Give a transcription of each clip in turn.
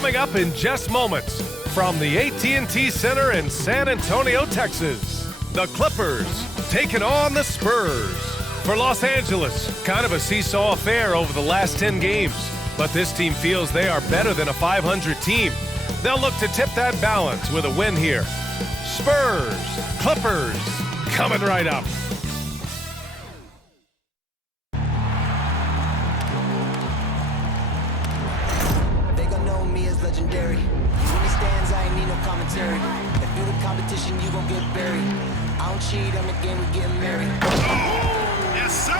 Coming up in just moments from the AT&T Center in San Antonio, Texas. The Clippers taking on the Spurs. For Los Angeles, kind of a seesaw affair over the last 10 games. But this team feels they are better than a 500 team. They'll look to tip that balance with a win here. Spurs, Clippers, coming right up. They gon' know me as legendary. When he stands, I ain't need no commentary. If you the competition, you gon' get buried. I don't cheat on the game, we getting married. Oh, yes, sir.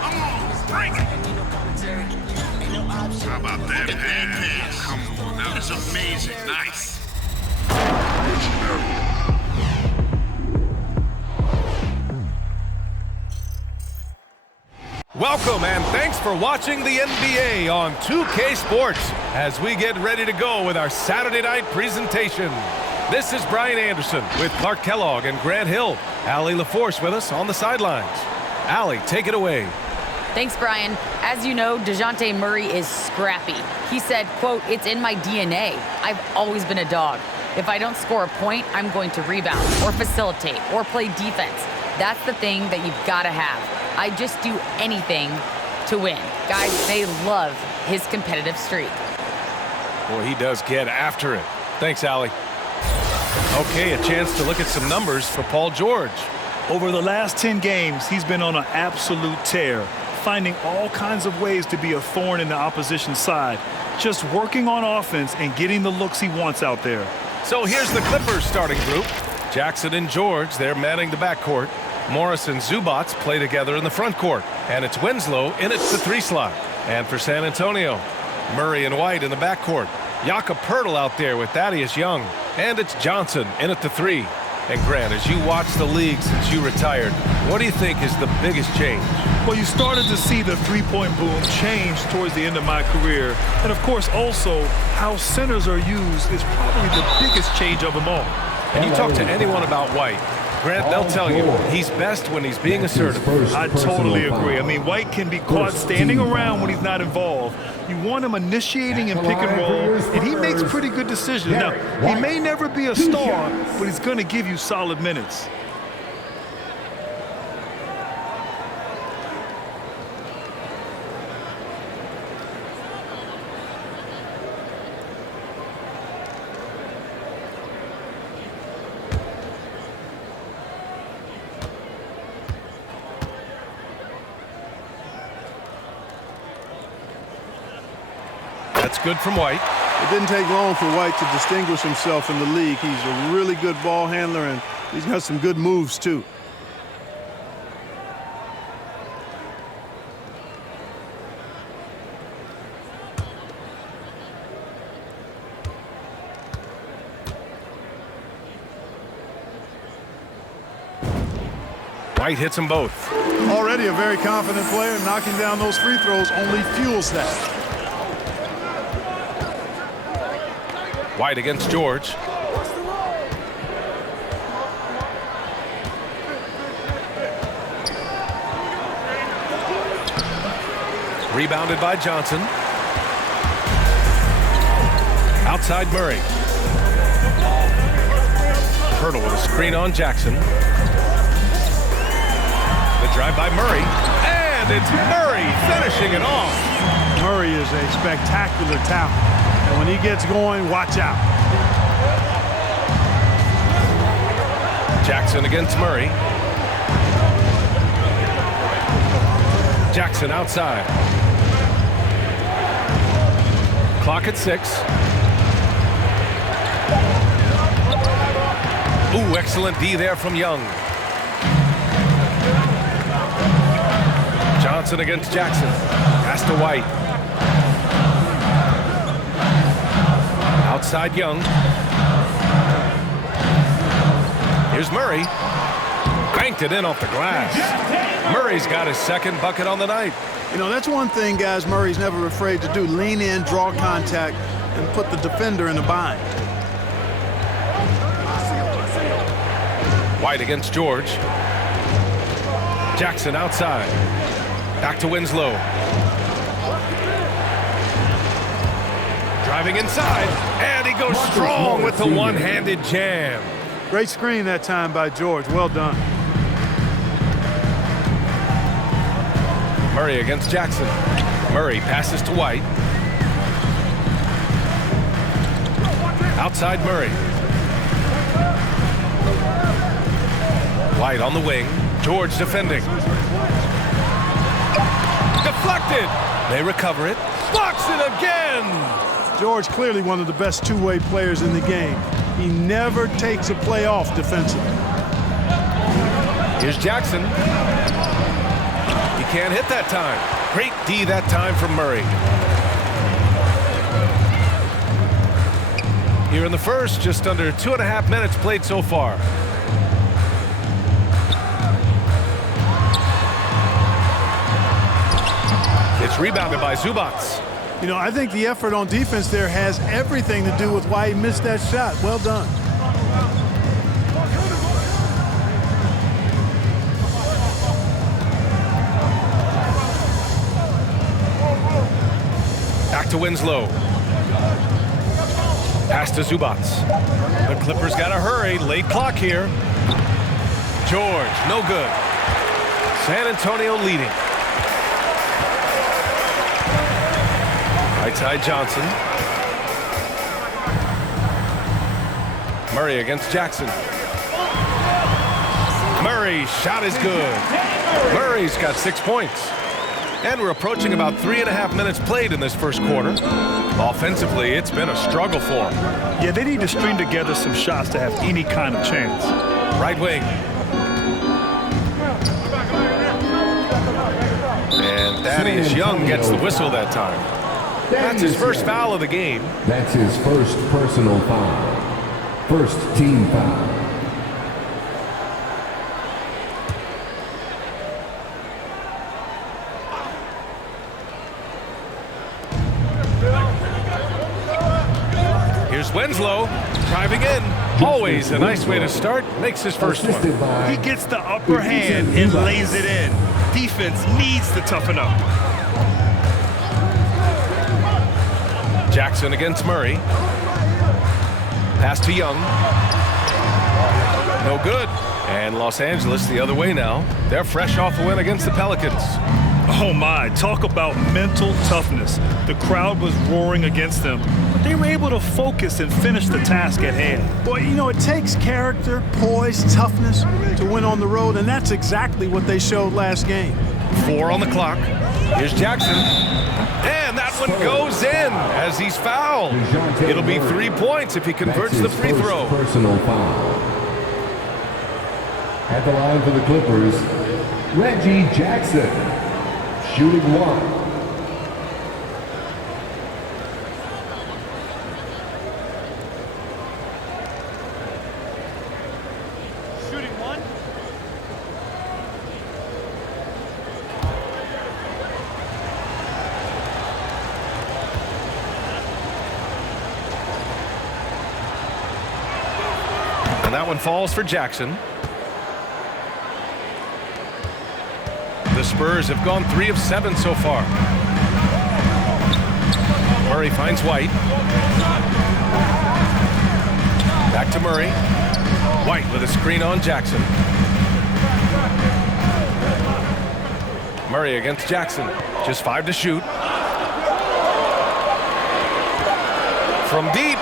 Come on, bring it. Ain't need no commentary. Ain't no option. How about that pass? Come on, that was amazing. Nice. Welcome and thanks for watching the NBA on 2K Sports as we get ready to go with our Saturday night presentation. This is Brian Anderson with Clark Kellogg and Grant Hill. Allie LaForce with us on the sidelines. Allie, take it away. Thanks, Brian. As you know, DeJounte Murray is scrappy. He said, quote, "It's in my DNA. I've always been a dog. If I don't score a point, I'm going to rebound or facilitate or play defense. That's the thing that you've got to have. I just do anything to win." Guys, they love his competitive streak. Boy, he does get after it. Thanks, Allie. Okay, a chance to look at some numbers for Paul George. Over the last 10 games, he's been on an absolute tear, finding all kinds of ways to be a thorn in the opposition's side, just working on offense and getting the looks he wants out there. So here's the Clippers starting group. Jackson and George, they're manning the backcourt. Morris and Zubac play together in the front court. And it's Winslow in at the 3 slot. And for San Antonio, Murray and White in the backcourt. Jakob Poeltl out there with Thaddeus Young. And it's Johnson in at the 3. And Grant, as you watch the league since you retired, what do you think is the biggest change? Well, you started to see the three-point boom change towards the end of my career. And, of course, also how centers are used is probably the biggest change of them all. And you talk to anyone about White, Grant, they'll tell you he's best when he's being assertive. I totally agree. I mean, White can be caught standing around when he's not involved. You want him initiating and pick and roll, and he makes pretty good decisions. Now, he may never be a star, but he's going to give you solid minutes. That's good from White. It didn't take long for White to distinguish himself in the league. He's a really good ball handler, and he's got some good moves, too. White hits them both. Already a very confident player. Knocking down those free throws only fuels that. White against George. Rebounded by Johnson. Outside Murray. Poeltl with a screen on Jackson. The drive by Murray. And it's Murray finishing it off. Murray is a spectacular talent. And when he gets going, watch out. Jackson against Murray. Jackson outside. Clock at 6. Ooh, excellent D there from Young. Johnson against Jackson. Pass to White. Outside Young. Here's Murray. Banked it in off the glass. Murray's got his second bucket on the night. You know, that's one thing, guys, Murray's never afraid to do. Lean in, draw contact, and put the defender in a bind. White against George. Jackson outside. Back to Winslow. Driving inside, and he goes strong with the one-handed jam. Great screen that time by George. Well done. Murray against Jackson. Murray passes to White. Outside Murray. White on the wing. George defending. Deflected. They recover it. Blocks it again. George clearly one of the best two-way players in the game. He never takes a play off defensively. Here's Jackson. He can't hit that time. Great D that time from Murray. Here in the first, just under 2.5 minutes played so far. It's rebounded by Zubac. You know, I think the effort on defense there has everything to do with why he missed that shot. Well done. Back to Winslow. Pass to Zubac. The Clippers got to hurry. Late clock here. George, no good. San Antonio leading. Right side Johnson. Murray against Jackson. Murray's shot is good. Murray's got 6 points. And we're approaching about 3.5 minutes played in this first quarter. Offensively, it's been a struggle for them. Yeah, they need to string together some shots to have any kind of chance. Right wing. And Thaddeus Young gets the whistle that time. That's his first foul of the game. That's his first personal foul. First team foul. Here's Winslow driving in. Always a nice way to start. Makes his first one. He gets the upper hand and lays it in. Defense needs to toughen up. Jackson against Murray. Pass to Young. No good. And Los Angeles the other way now. They're fresh off a win against the Pelicans. Oh my, talk about mental toughness. The crowd was roaring against them, but they were able to focus and finish the task at hand. Boy, you know, it takes character, poise, toughness to win on the road, and that's exactly what they showed last game. 4 on the clock. Here's Jackson. And that one goes in as he's fouled. It'll be 3 points if he converts the free throw. Personal foul. At the line for the Clippers, Reggie Jackson, shooting one. Shooting one. And that one falls for Jackson. The Spurs have gone 3 of 7 so far. Murray finds White. Back to Murray. White with a screen on Jackson. Murray against Jackson. Just 5 to shoot. From deep.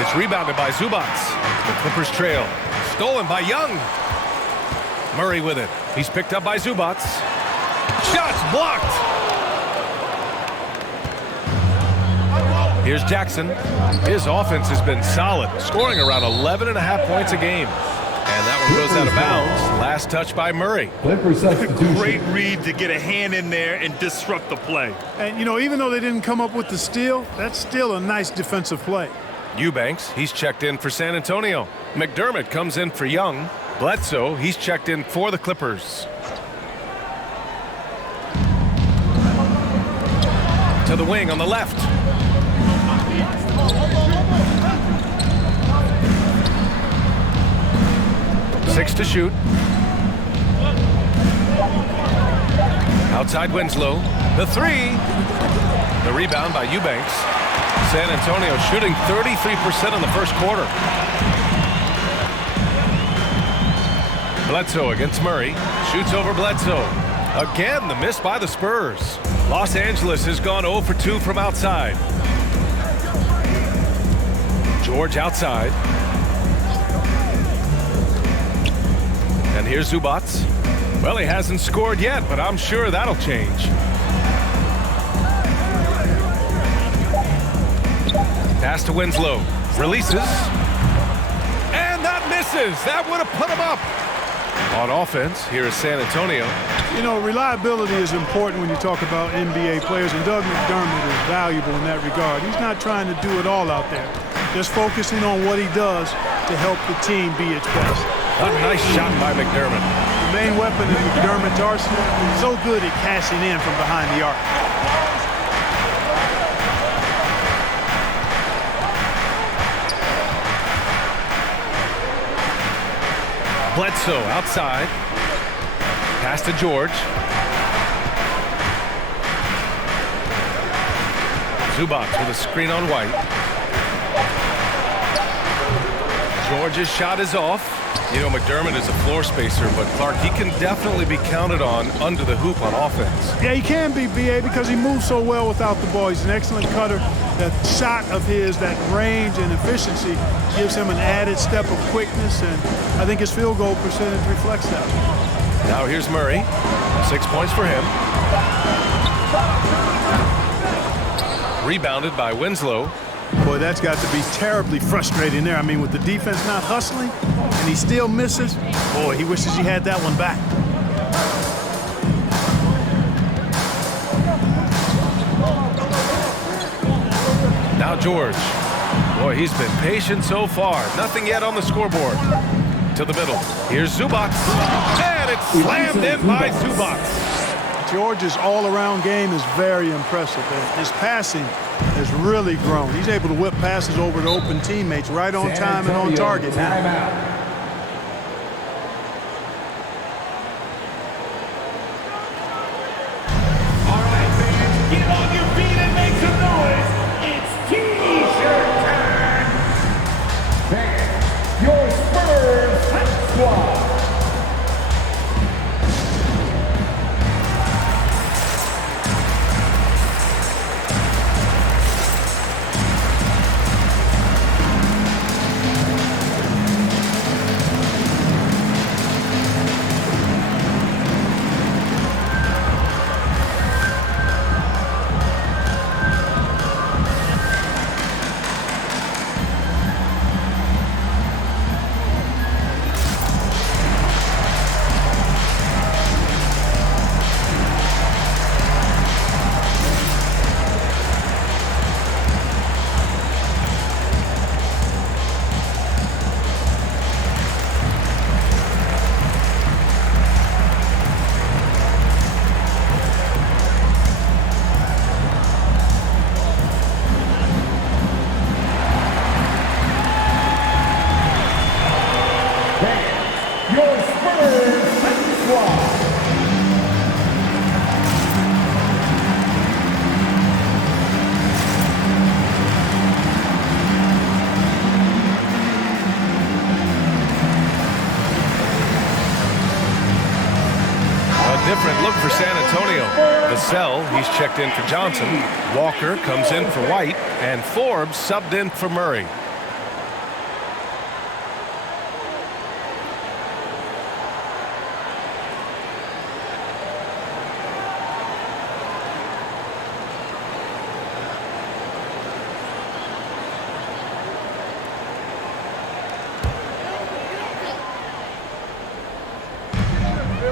It's rebounded by Zubac. The Clippers trail. Stolen by Young. Murray with it. He's picked up by Zubac. Shots blocked. Here's Jackson. His offense has been solid, scoring around 11.5 points a game. And that one goes out of bounds. Last touch by Murray. Great read to get a hand in there and disrupt the play. And, you know, even though they didn't come up with the steal, that's still a nice defensive play. Eubanks, he's checked in for San Antonio. McDermott comes in for Young. Bledsoe, he's checked in for the Clippers. To the wing on the left. Six to shoot. Outside Winslow. The 3. The rebound by Eubanks. San Antonio shooting 33% in the first quarter. Bledsoe against Murray. Shoots over Bledsoe. Again, the miss by the Spurs. Los Angeles has gone 0 for 2 from outside. George outside. And here's Zubac. Well, he hasn't scored yet, but I'm sure that'll change. Pass to Winslow. Releases. And that misses. That would have put him up. On offense, here is San Antonio. You know, reliability is important when you talk about NBA players, and Doug McDermott is valuable in that regard. He's not trying to do it all out there. Just focusing on what he does to help the team be its best. A nice shot by McDermott. The main weapon in McDermott's arsenal is so good at cashing in from behind the arc. Bledsoe outside. Pass to George. Zubac with a screen on White. George's shot is off. You know, McDermott is a floor spacer, but Clark, he can definitely be counted on under the hoop on offense. Yeah, he can be, B.A., because he moves so well without the ball. He's an excellent cutter. That shot of his, that range and efficiency, gives him an added step of quickness, and I think his field goal percentage reflects that. Now here's Murray. 6 points for him. Rebounded by Winslow. Boy, that's got to be terribly frustrating there. I mean, with the defense not hustling, and he still misses, boy, he wishes he had that one back. Now George. Boy, he's been patient so far. Nothing yet on the scoreboard. To the middle. Here's Zubac. And it's slammed in by Zubac. George's all-around game is very impressive. His passing has really grown. He's able to whip passes over to open teammates right on time and on target. Timeout. All right, fans, get on your feet and make some noise. It's T-shirt time. Fans, your Spurs squad. Different look for San Antonio. Vassell, he's checked in for Johnson. Walker comes in for White. And Forbes subbed in for Murray.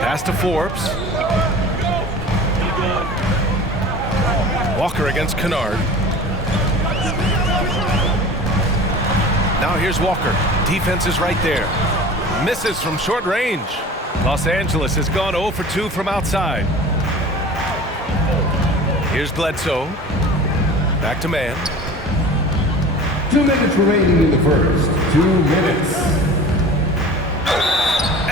Pass to Forbes. Walker against Kennard. Now here's Walker. Defense is right there. Misses from short range. Los Angeles has gone 0 for 2 from outside. Here's Bledsoe. Back to man. 2 minutes remaining in the first. 2 minutes.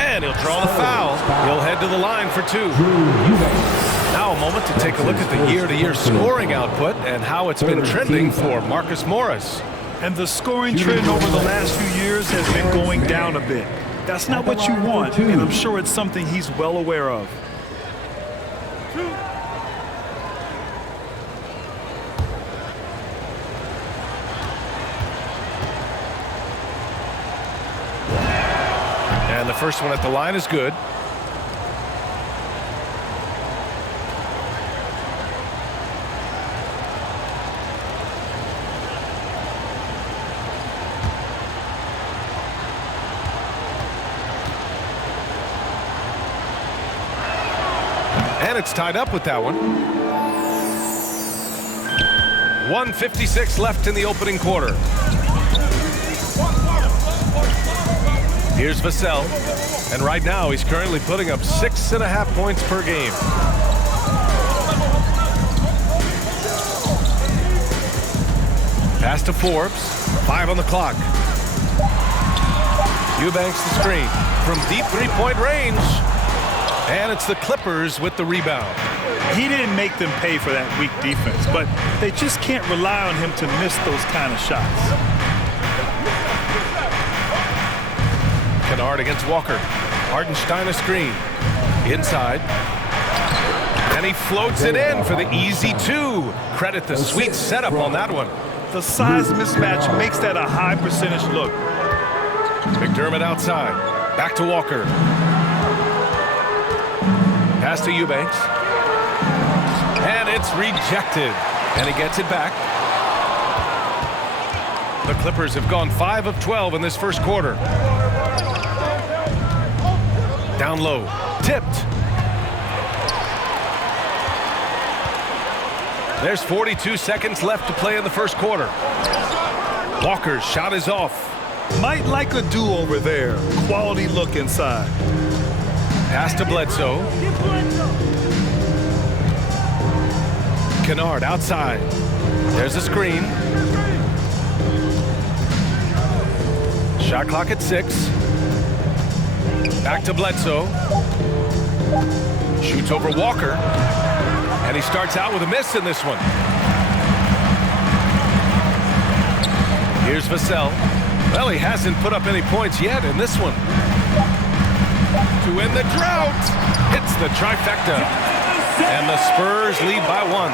And he'll draw the foul. He'll head to the line for 2. Now Now a moment to take a look at the year-to-year scoring output and how it's been trending for Marcus Morris. And the scoring trend over the last few years has been going down a bit. That's not what you want, and I'm sure it's something he's well aware of. And the first one at the line is good. And it's tied up with that one. 1:56 left in the opening quarter. Here's Vassell, and right now he's currently putting up 6.5 points per game. Pass to Forbes, 5 on the clock. Eubanks the screen from deep three-point range. And it's the Clippers with the rebound. He didn't make them pay for that weak defense, but they just can't rely on him to miss those kind of shots. Kennard against Walker. Hartenstein a screen. Inside. And he floats it in for the easy two. Credit the sweet setup on that one. The size mismatch makes that a high percentage look. McDermott outside. Back to Walker. Pass to Eubanks. And it's rejected. And he gets it back. The Clippers have gone 5 of 12 in this first quarter. Down low. Tipped. There's 42 seconds left to play in the first quarter. Walker's shot is off. Might like a do-over there. Quality look inside. Pass to Bledsoe. Kennard outside. There's a screen. Shot clock at 6. Back to Bledsoe. Shoots over Walker. And he starts out with a miss in this one. Here's Vassell. Well, he hasn't put up any points yet in this one. To end the drought. Hits the trifecta. And the Spurs lead by 1.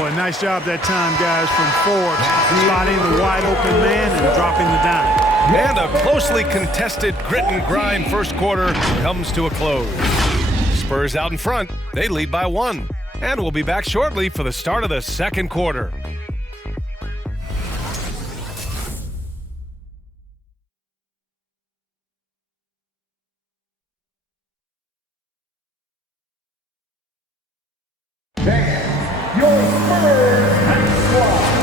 Boy, nice job that time, guys, from Forbes. Spotting the wide open man and dropping the dime. And a closely contested grit and grind first quarter comes to a close. Spurs out in front. They lead by 1. And we'll be back shortly for the start of the second quarter.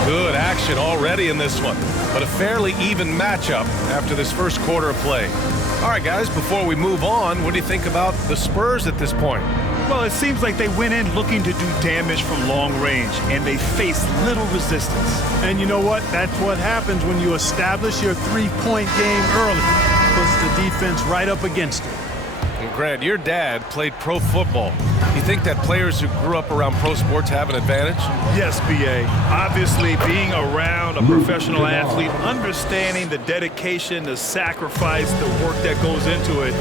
Good action already in this one, but a fairly even matchup after this first quarter of play. All right, guys, before we move on, what do you think about the Spurs at this point? Well, it seems like they went in looking to do damage from long range, and they faced little resistance. And you know what? That's what happens when you establish your three-point game early. Puts the defense right up against it. And Grant, your dad played pro football. You think that players who grew up around pro sports have an advantage? Yes, B.A. Obviously, being around a professional athlete, understanding the dedication, the sacrifice, the work that goes into it,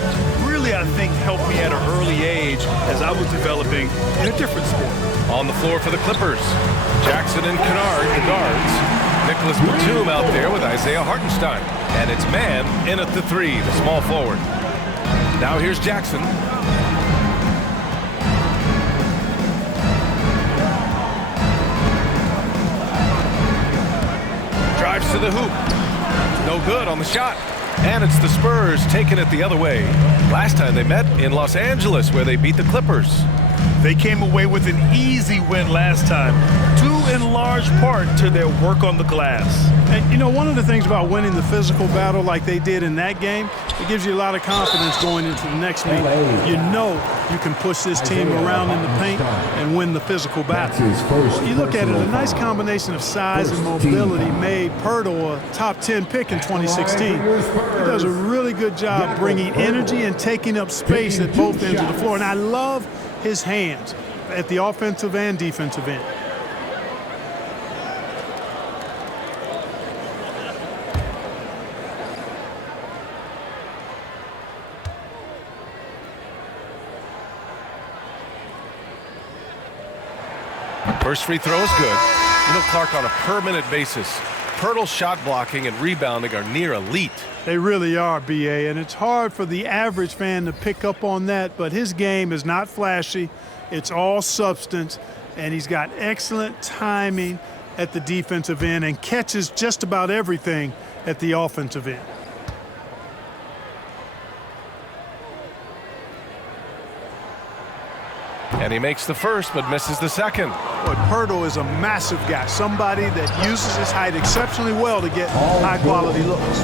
really, I think, helped me at an early age as I was developing in a different sport. On the floor for the Clippers, Jackson and Kennard, the guards. Nicholas Batum out there with Isaiah Hartenstein. And it's Man in at the 3, the small forward. Now here's Jackson. Drives to the hoop. No good on the shot. And it's the Spurs taking it the other way. Last time they met in Los Angeles, where they beat the Clippers. They came away with an easy win last time, due in large part to their work on the glass. And, you know, one of the things about winning the physical battle like they did in that game, it gives you a lot of confidence going into the next meeting. You know you can push this team around in the paint and win the physical battle. You look at it, a nice combination of size and mobility made Pirtle a top 10 pick in 2016. He does a really good job bringing energy and taking up space at both ends of the floor. And I love his hands. at the offensive and defensive end. First free throw is good. You know, Clark, on a per-minute basis, Pirtle's shot blocking and rebounding are near elite. They really are, B.A., and it's hard for the average fan to pick up on that, but his game is not flashy. It's all substance, and he's got excellent timing at the defensive end and catches just about everything at the offensive end. And he makes the first, but misses the second. But Pirtle is a massive guy, somebody that uses his height exceptionally well to get high-quality looks.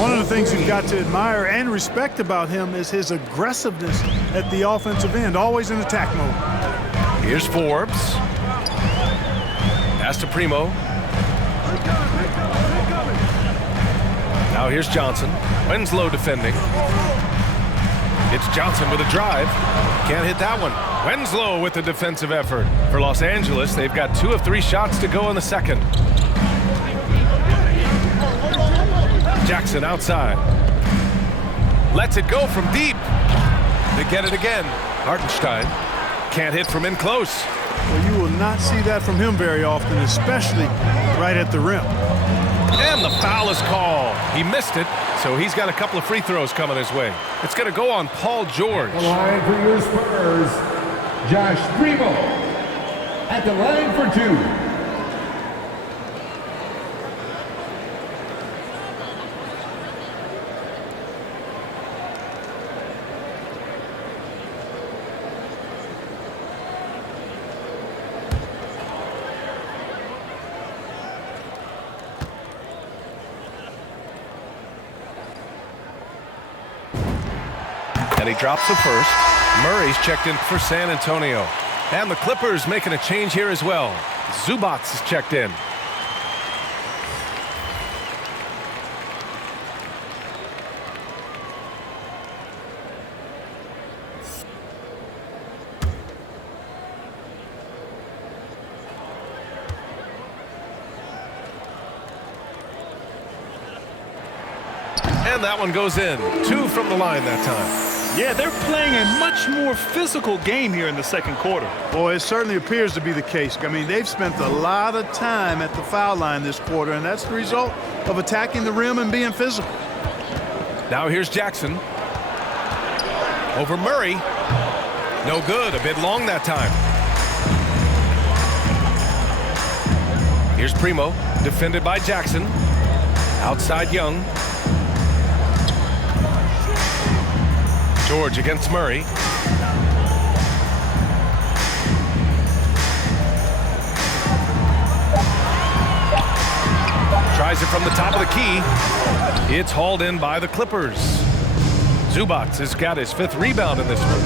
One of the things you've got to admire and respect about him is his aggressiveness at the offensive end, always in attack mode. Here's Forbes. Pass to Primo. Now here's Johnson. Winslow defending. It's Johnson with a drive. Can't hit that one. Winslow with the defensive effort. For Los Angeles, they've got 2 of 3 shots to go in the second. Jackson outside. Lets it go from deep. They get it again. Hartenstein can't hit from in close. Well, you will not see that from him very often, especially right at the rim. And the foul is called. He missed it, so he's got a couple of free throws coming his way. It's going to go on Paul George. The line for your Spurs, Josh Primo at the line for 2. And he drops the first. Murray's checked in for San Antonio. And the Clippers making a change here as well. Zubac is checked in. And that one goes in. 2 from the line that time. Yeah, they're playing a much more physical game here in the second quarter. Boy, it certainly appears to be the case. I mean, they've spent a lot of time at the foul line this quarter, and that's the result of attacking the rim and being physical. Now here's Jackson. Over Murray. No good. A bit long that time. Here's Primo. Defended by Jackson. Outside Young. George against Murray. Tries it from the top of the key. It's hauled in by the Clippers. Zubac has got his 5th rebound in this one.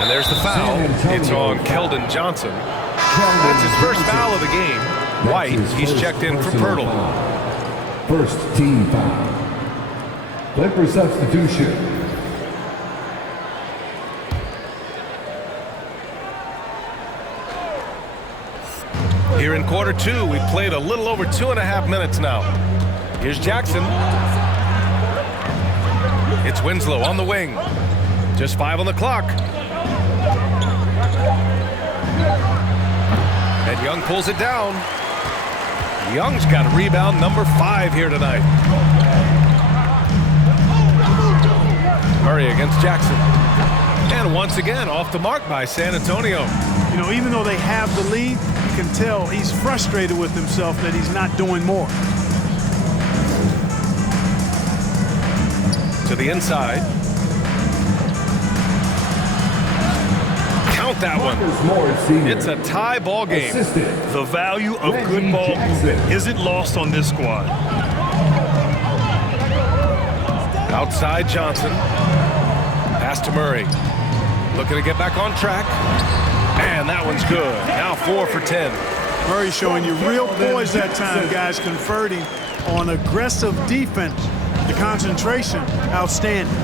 And there's the foul. It's on Keldon Johnson. That's his first foul of the game. White, he's checked in for Pirtle. First team foul. Clipper substitution. Here in quarter 2, we've played a little over 2.5 minutes now. Here's Jackson. It's Winslow on the wing. Just 5 on the clock. And Young pulls it down. Young's got rebound number 5 here tonight. Murray against Jackson. And once again, off the mark by San Antonio. You know, even though they have the lead, you can tell he's frustrated with himself that he's not doing more. To the inside. Count that one. It's a tie ball game. The value of good ball movement isn't lost on this squad. Outside Johnson. Pass to Murray. Looking to get back on track. And that one's good. Now 4 for 10. Murray showing you real poise that time, guys, converting on aggressive defense. The concentration, outstanding.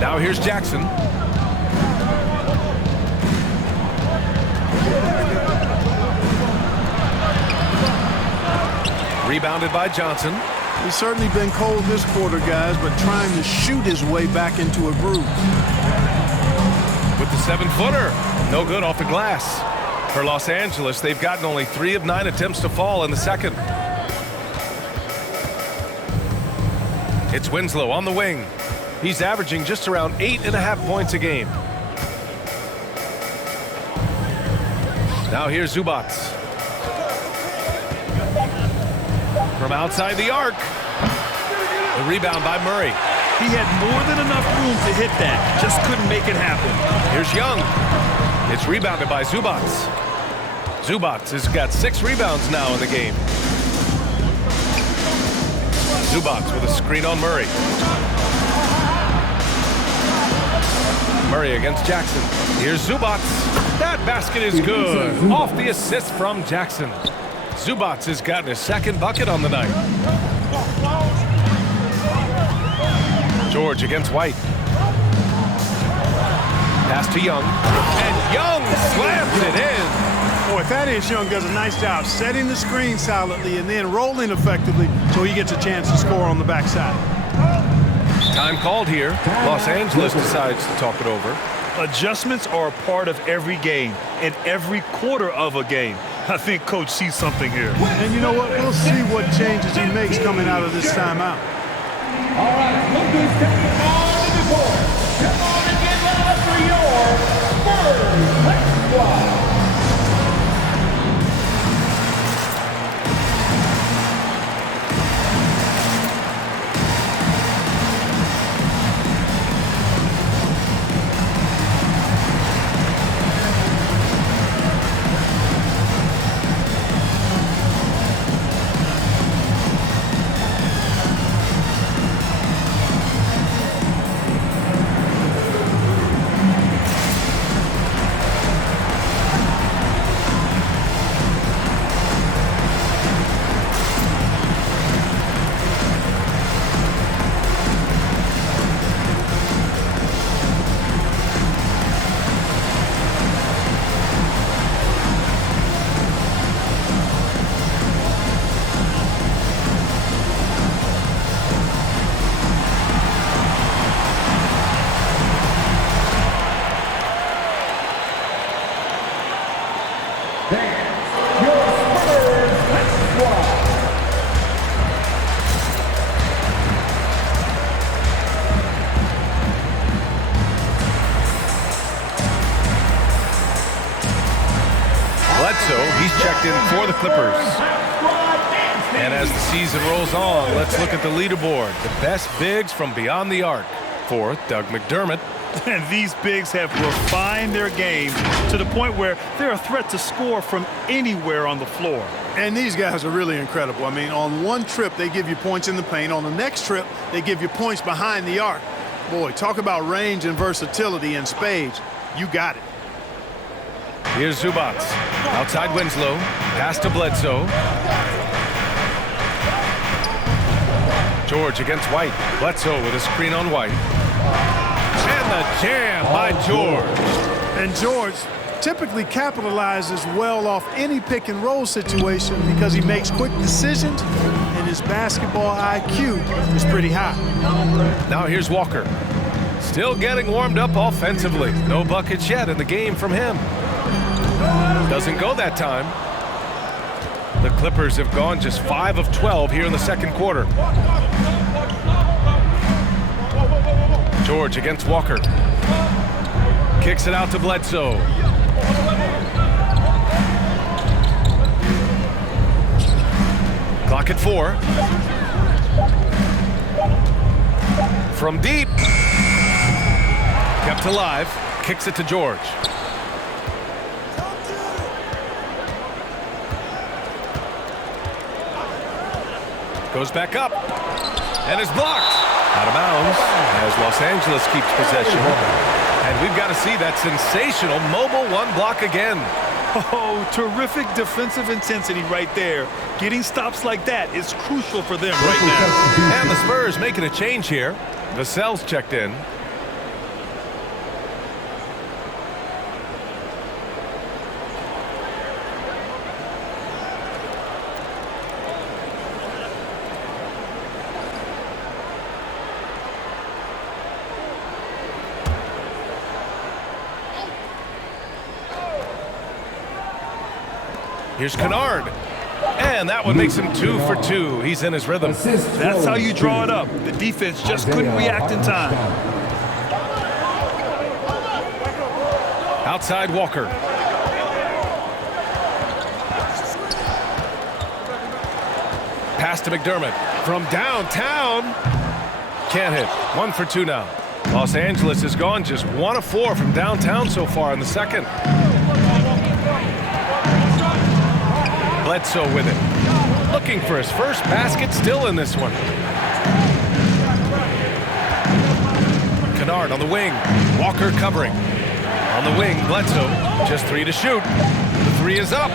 Now here's Jackson. Rebounded by Johnson. He's certainly been cold this quarter, guys, but trying to shoot his way back into a groove. With the 7-footer. No good off the glass. For Los Angeles, they've gotten only 3 of 9 attempts to fall in the second. It's Winslow on the wing. He's averaging just around 8.5 points a game. Now here's Zubac. From outside the arc. The rebound by Murray. He had more than enough room to hit that. Just couldn't make it happen. Here's Young. It's rebounded by Zubac. Zubac has got 6 rebounds now in the game. Zubac with a screen on Murray. Murray against Jackson. Here's Zubac. That basket is good. Off the assist from Jackson. Zubac has gotten his 2nd bucket on the night. George against White. Pass to Young. And Young slams it in. Boy, Thaddeus Young does a nice job setting the screen solidly and then rolling effectively so he gets a chance to score on the backside. Time called here. Los Angeles decides to talk it over. Adjustments are a part of every game and every quarter of a game. I think Coach sees something here. And you know what? We'll see what changes he makes coming out of this timeout. All right, look who's stepping on the court. Come on and get loud for your Spurs. Let's go. He's checked in for the Clippers. And as the season rolls on, let's look at the leaderboard. The best bigs from beyond the arc. 4th, Doug McDermott. And these bigs have refined their game to the point where they're a threat to score from anywhere on the floor. And these guys are really incredible. I mean, on one trip, they give you points in the paint. On the next trip, they give you points behind the arc. Boy, talk about range and versatility in spades. You got it. Here's Zubac. Outside Winslow. Pass to Bledsoe. George against White. Bledsoe with a screen on White. And the jam by George. And George typically capitalizes well off any pick and roll situation because he makes quick decisions and his basketball IQ is pretty high. Now here's Walker. Still getting warmed up offensively. No buckets yet in the game from him. Doesn't go that time. The Clippers have gone just 5 of 12 here in the second quarter. George against Walker. Kicks it out to Bledsoe. Clock at 4. From deep. Kept alive. Kicks it to George. Goes back up. And is blocked. Out of bounds as Los Angeles keeps possession. And we've got to see that sensational mobile one block again. Oh, terrific defensive intensity right there. Getting stops like that is crucial for them right now. And the Spurs making a change here. Vassell's checked in. Here's Kennard. And that one makes him 2 for 2. He's in his rhythm. That's how you draw it up. The defense just couldn't react in time. Outside Walker. Pass to McDermott from downtown. Can't hit. 1 for 2 now. Los Angeles has gone just 1 of 4 from downtown so far in the second. Bledsoe with it. Looking for his first basket, still in this one. Kennard on the wing. Walker covering. On the wing, Bledsoe. Just 3 to shoot. The 3 is up.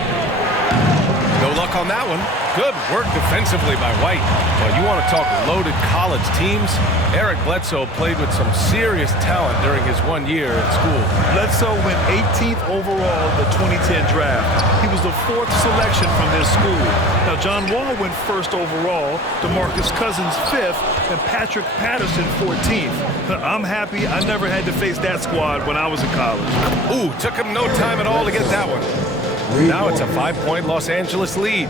No luck on that one. Good work defensively by White. Well, you want to talk loaded college teams? Eric Bledsoe played with some serious talent during his 1 year at school. Bledsoe went 18th overall in the 2010 draft. He was the 4th selection from his school. Now, John Wall went 1st overall, DeMarcus Cousins 5th, and Patrick Patterson 14th. I'm happy I never had to face that squad when I was in college. Ooh, took him no time at all to get that one. Now it's a 5-point Los Angeles lead.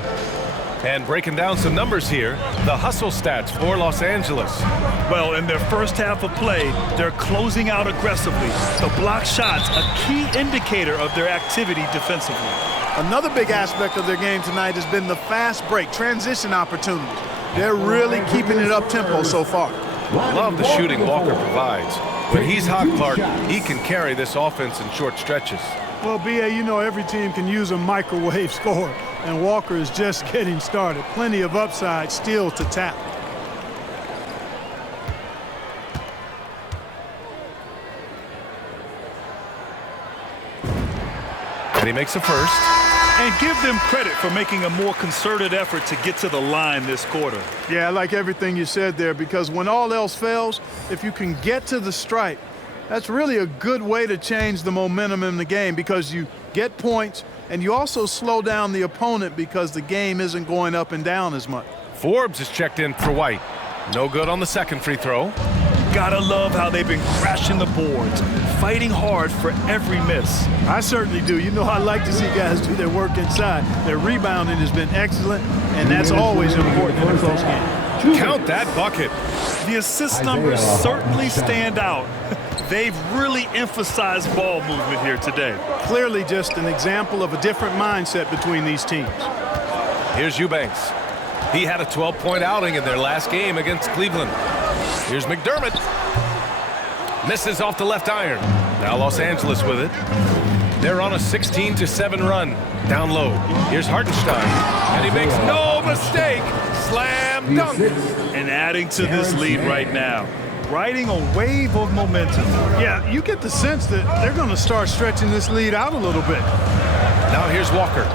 And breaking down some numbers here, the hustle stats for Los Angeles. Well, in their first half of play, they're closing out aggressively. The block shots, a key indicator of their activity defensively. Another big aspect of their game tonight has been the fast break, transition opportunities. They're really keeping it up-tempo so far. Love the shooting Walker provides. When he's hot, Clark, he can carry this offense in short stretches. Well, B.A., you know every team can use a microwave score, and Walker is just getting started. Plenty of upside still to tap. And he makes a first. And give them credit for making a more concerted effort to get to the line this quarter. Yeah, I like everything you said there, because when all else fails, if you can get to the stripe, that's really a good way to change the momentum in the game, because you get points and you also slow down the opponent because the game isn't going up and down as much. Forbes is checked in for White. No good on the second free throw. Gotta love how they've been crashing the boards, fighting hard for every miss. I certainly do. You know, I like to see guys do their work inside. Their rebounding has been excellent, and that's always important in a close game. Count that bucket. The assist numbers certainly stand out. They've really emphasized ball movement here today. Clearly just an example of a different mindset between these teams. Here's Eubanks. He had a 12-point outing in their last game against Cleveland. Here's McDermott. Misses off the left iron. Now Los Angeles with it. They're on a 16-7 run. Down low. Here's Hartenstein. And he makes no mistake. Slam dunk. And adding to this lead right now. Riding a wave of momentum. Yeah, you get the sense that they're going to start stretching this lead out a little bit. Now here's Walker.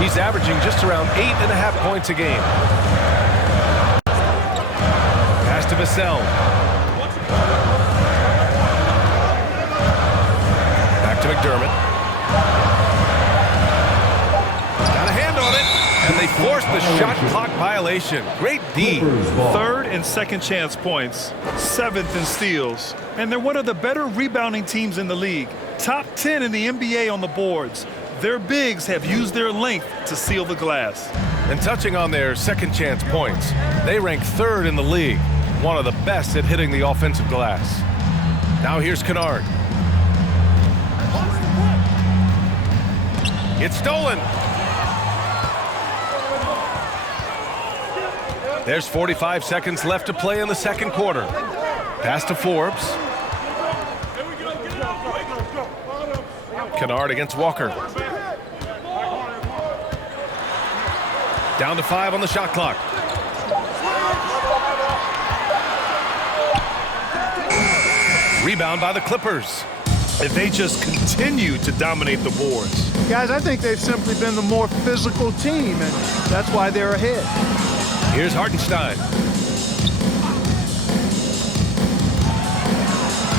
He's averaging just around 8.5 points a game. Pass to Vassell. Back to McDermott. Got a hand on it. And they forced the shot clock violation. Great D. 3rd and 2nd chance points, 7th in steals. And they're one of the better rebounding teams in the league. Top 10 in the NBA on the boards. Their bigs have used their length to seal the glass. And touching on their second chance points, they rank 3rd in the league. One of the best at hitting the offensive glass. Now here's Kennard. It's stolen. There's 45 seconds left to play in the second quarter. Pass to Forbes. Kennard against Walker. Down to 5 on the shot clock. Rebound by the Clippers. If they just continue to dominate the boards. Guys, I think they've simply been the more physical team, and that's why they're ahead. Here's Hartenstein.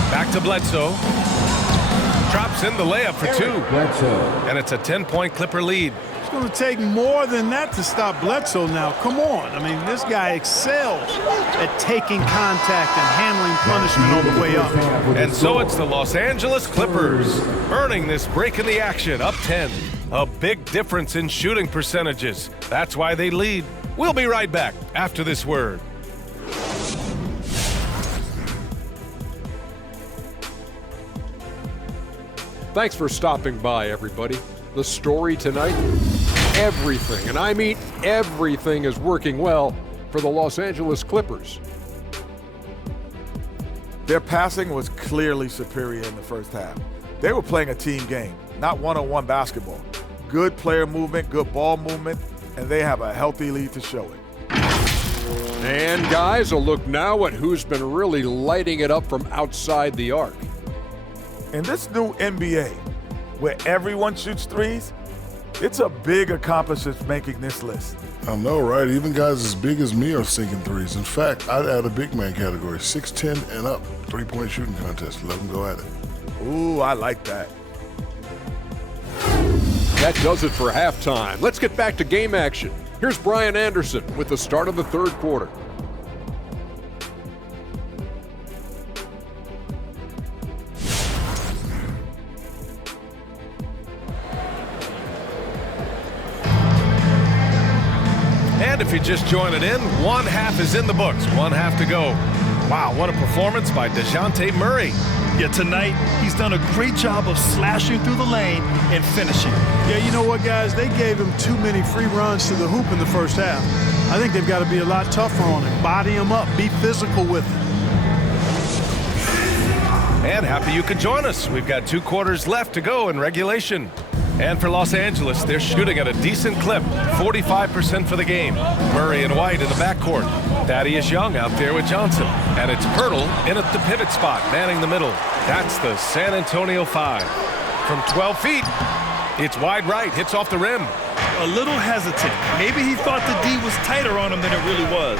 Back to Bledsoe. Drops in the layup for 2. And it's a 10-point Clipper lead. It's going to take more than that to stop Bledsoe now. Come on. I mean, this guy excels at taking contact and handling punishment on the way up. And so it's the Los Angeles Clippers earning this break in the action, up 10. A big difference in shooting percentages. That's why they lead. We'll be right back after this word. Thanks for stopping by, everybody. The story tonight, everything, and I mean everything, is working well for the Los Angeles Clippers. Their passing was clearly superior in the first half. They were playing a team game, not one-on-one basketball. Good player movement, good ball movement, and they have a healthy lead to show it. And guys, a look now at who's been really lighting it up from outside the arc. In this new NBA, where everyone shoots threes, it's a big accomplishment making this list. I know, right? Even guys as big as me are sinking threes. In fact, I'd add a big man category, 6'10" and up, three-point shooting contest. Let them go at it. Ooh, I like that. That does it for halftime. Let's get back to game action. Here's Brian Anderson with the start of the third quarter. And if you're just joining in, one half is in the books, one half to go. Wow, what a performance by DeJounte Murray. Yeah, tonight he's done a great job of slashing through the lane and finishing. Yeah, you know what, guys? They gave him too many free runs to the hoop in the first half. I think they've got to be a lot tougher on him. Body him up. Be physical with him. And happy you could join us. We've got 2 quarters left to go in regulation. And for Los Angeles, they're shooting at a decent clip, 45% for the game. Murray and White in the backcourt. Thaddeus Young out there with Johnson. And it's Pirtle in at the pivot spot, manning the middle. That's the San Antonio 5. From 12 feet, it's wide right, hits off the rim. A little hesitant. Maybe he thought the D was tighter on him than it really was.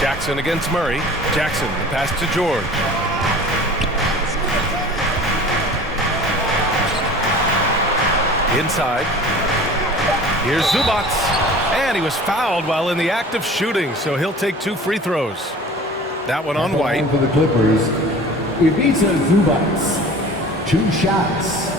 Jackson against Murray. Jackson, the pass to George. Inside. Here's Zubac. And he was fouled while in the act of shooting, so he'll take 2 free throws. That one on White. For the Clippers, Ivica Zubac, 2 shots.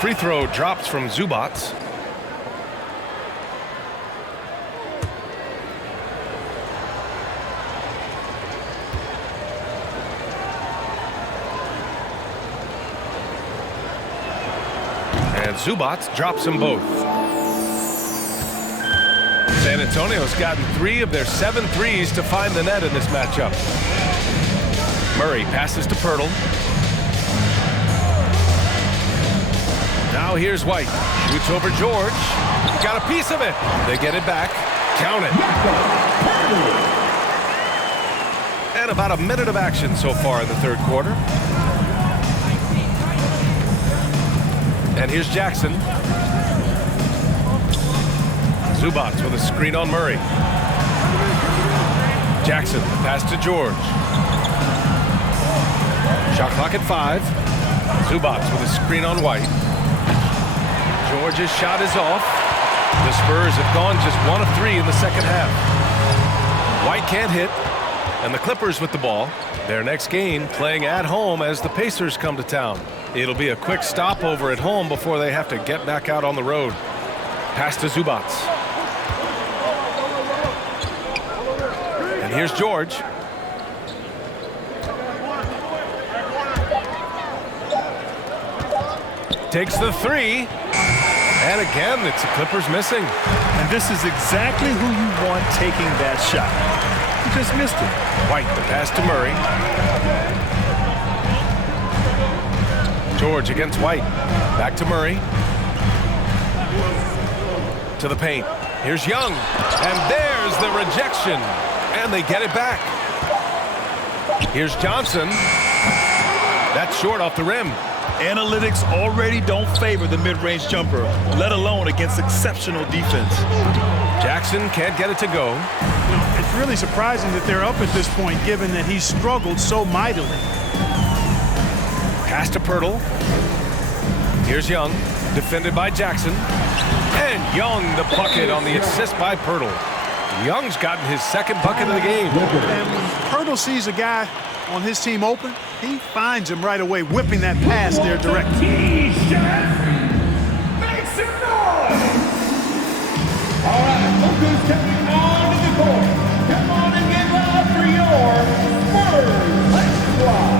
Free throw drops from Zubac. And Zubac drops them both. San Antonio's gotten 3 of their 7 threes to find the net in this matchup. Murray passes to Pirtle. Now here's White. Shoots over George. Got a piece of it. They get it back. Count it. And about a minute of action so far in the third quarter. And here's Jackson. Zubac with a screen on Murray. Jackson, pass to George. Shot clock at 5. Zubac with a screen on White. George's shot is off. The Spurs have gone just 1 of 3 in the second half. White can't hit, and the Clippers with the ball. Their next game playing at home as the Pacers come to town. It'll be a quick stopover at home before they have to get back out on the road. Pass to Zubac. And here's George. Takes the 3. And again, it's the Clippers missing. And this is exactly who you want taking that shot. He just missed it. White, the pass to Murray. George against White. Back to Murray. To the paint. Here's Young. And there's the rejection. And they get it back. Here's Johnson. That's short off the rim. Analytics already don't favor the mid-range jumper, let alone against exceptional defense. Jackson can't get it to go. It's really surprising that they're up at this point, given that he's struggled so mightily. Pass to Pirtle. Here's Young, defended by Jackson. And Young the bucket on the assist by Pirtle. Young's gotten his second bucket of the game. And when Pirtle sees a guy on his team open, he finds him right away, whipping that pass there directly. Make some noise! All right, look who's coming on to the court. Come on and get loud for your Spurs. Let's fly.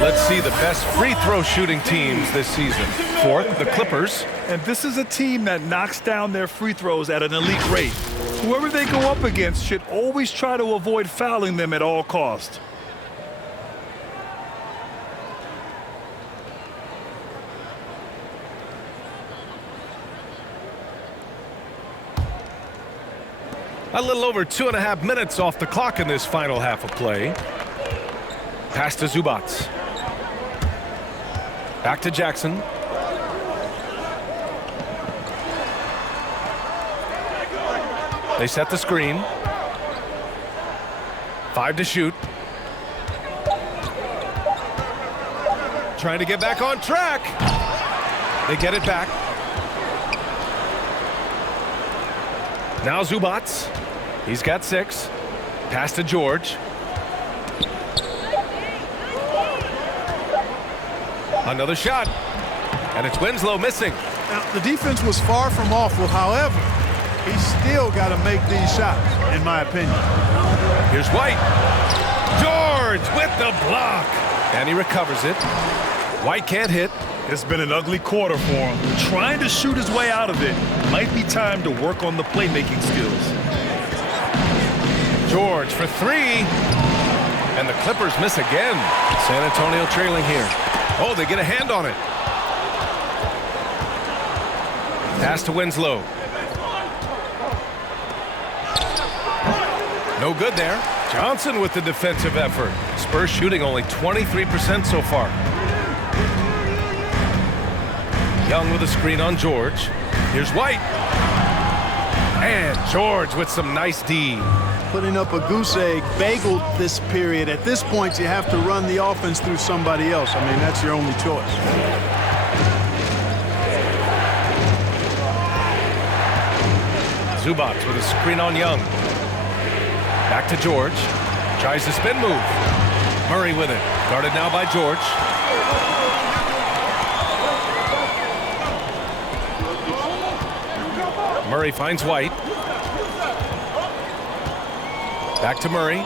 Let's see the best free throw shooting teams this season. Fourth, the Clippers. And this is a team that knocks down their free throws at an elite rate. Whoever they go up against should always try to avoid fouling them at all costs. A little over 2.5 minutes off the clock in this final half of play. Pass to Zubac. Back to Jackson. They set the screen. 5 to shoot. Trying to get back on track. They get it back. Now Zubac. He's got 6. Pass to George. Another shot. And it's Winslow missing. Now, the defense was far from awful. However, he's still got to make these shots, in my opinion. Here's White. George with the block. And he recovers it. White can't hit. It's been an ugly quarter for him. Trying to shoot his way out of it. Might be time to work on the playmaking skills. George for 3. And the Clippers miss again. San Antonio trailing here. Oh, they get a hand on it. Pass to Winslow. No good there. Johnson with the defensive effort. Spurs shooting only 23% so far. Young with a screen on George. Here's White. And George with some nice D. Putting up a goose egg, bageled this period. At this point, you have to run the offense through somebody else. I mean, that's your only choice. Zubac with a screen on Young. Back to George. Tries the spin move. Murray with it. Guarded now by George. Murray finds White. Back to Murray.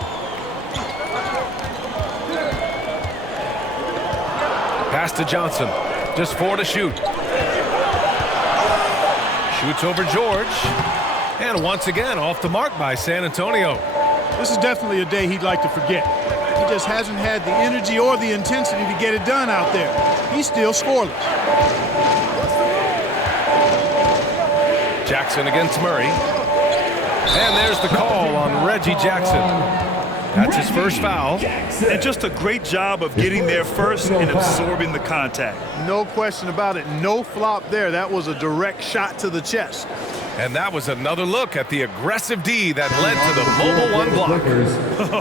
Pass to Johnson. Just 4 to shoot. Shoots over George. And once again, off the mark by San Antonio. This is definitely a day he'd like to forget. He just hasn't had the energy or the intensity to get it done out there. He's still scoreless. Jackson against Murray. And there's the call on Reggie Jackson. That's his first foul. And just a great job of getting there first and absorbing the contact. No question about it. No flop there. That was a direct shot to the chest. And that was another look at the aggressive D that led to the mobile one block.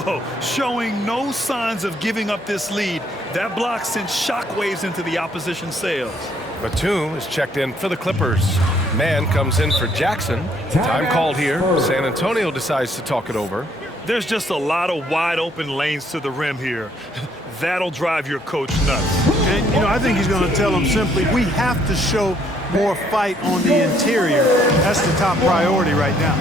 Oh, showing no signs of giving up this lead. That block sent shockwaves into the opposition sails. Batum is checked in for the Clippers. Man comes in for Jackson. Time called here. San Antonio decides to talk it over. There's just a lot of wide open lanes to the rim here. That'll drive your coach nuts. And, you know, I think he's going to tell them simply, we have to show more fight on the interior. That's the top priority right now.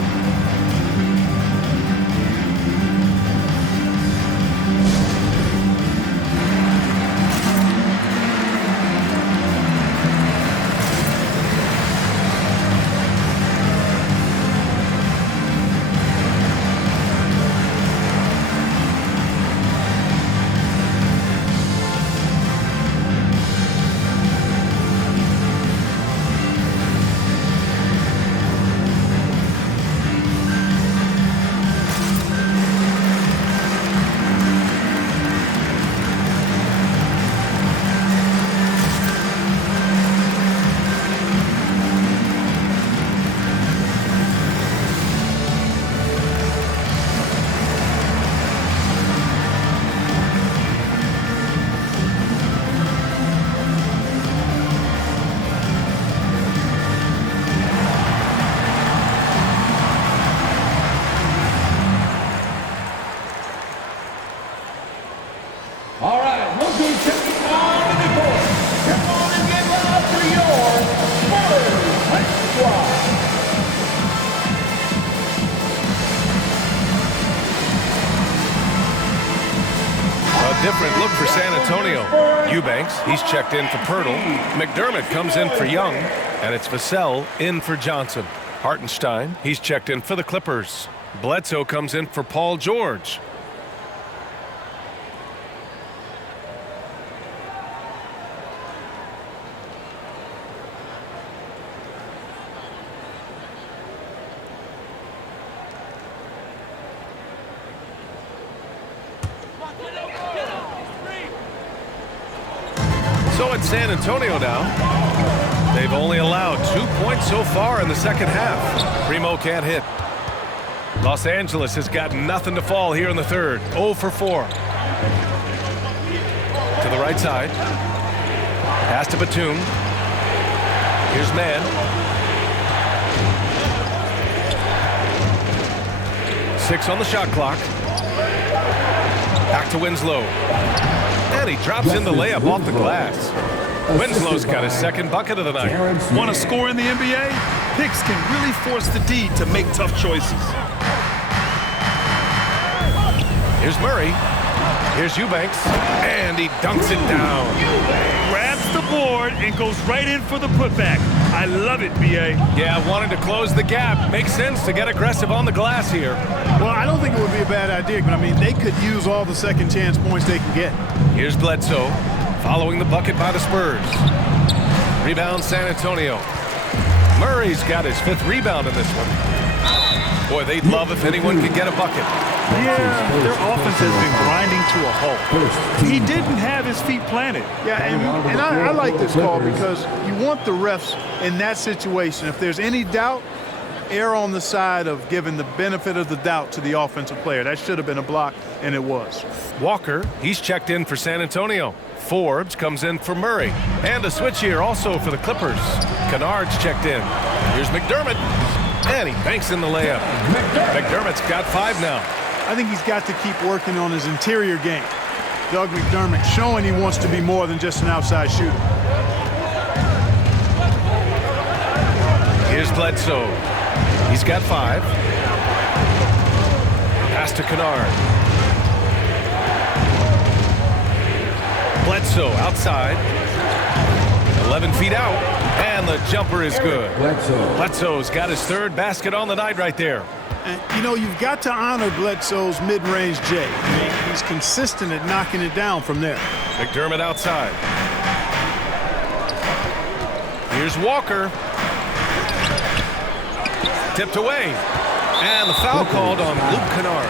All right, look who's stepping on the court. Come on and give it up for your Spurs squad. A different look for San Antonio. Eubanks, he's checked in for Pirtle. McDermott comes in for Young, and it's Vassell in for Johnson. Hartenstein, he's checked in for the Clippers. Bledsoe comes in for Paul George. So it's San Antonio now. They've only allowed 2 points so far in the second half. Primo can't hit. Los Angeles has got nothing to fall here in the third. 0 for 4. To the right side. Pass to Batum. Here's Man. Six on the shot clock. Back to Winslow. And he drops in the layup off the glass. Winslow's got his second bucket of the night. Want to score in the NBA? Picks can really force the D to make tough choices. Here's Murray. Here's Eubanks. And he dunks it down. Grabs the board and goes right in for the putback. I love it, B.A. Yeah, wanted to close the gap. Makes sense to get aggressive on the glass here. Well, I don't think it would be a bad idea, but I mean, they could use all the second chance points they can get. Here's Bledsoe, following the bucket by the Spurs. Rebound San Antonio. Murray's got his 5th rebound in this one. Boy, they'd love if anyone could get a bucket. Yeah, their offense has been grinding to a halt. He didn't have his feet planted. Yeah, and I like this call because you want the refs in that situation. If there's any doubt, err on the side of giving the benefit of the doubt to the offensive player. That should have been a block, and it was. Walker, he's checked in for San Antonio. Forbes comes in for Murray. And a switch here also for the Clippers. Kennard's checked in. Here's McDermott. And he banks in the layup. McDermott's got 5 now. I think he's got to keep working on his interior game. Doug McDermott showing he wants to be more than just an outside shooter. Here's Bledsoe. He's got 5. Pass to Kennard. Bledsoe outside. 11 feet out. And the jumper is good. Bledsoe's got his 3rd basket on the night right there. And, you know, you've got to honor Bledsoe's mid-range J. I mean, he's consistent at knocking it down from there. McDermott outside. Here's Walker. Tipped away. And the foul called on Luke Kennard.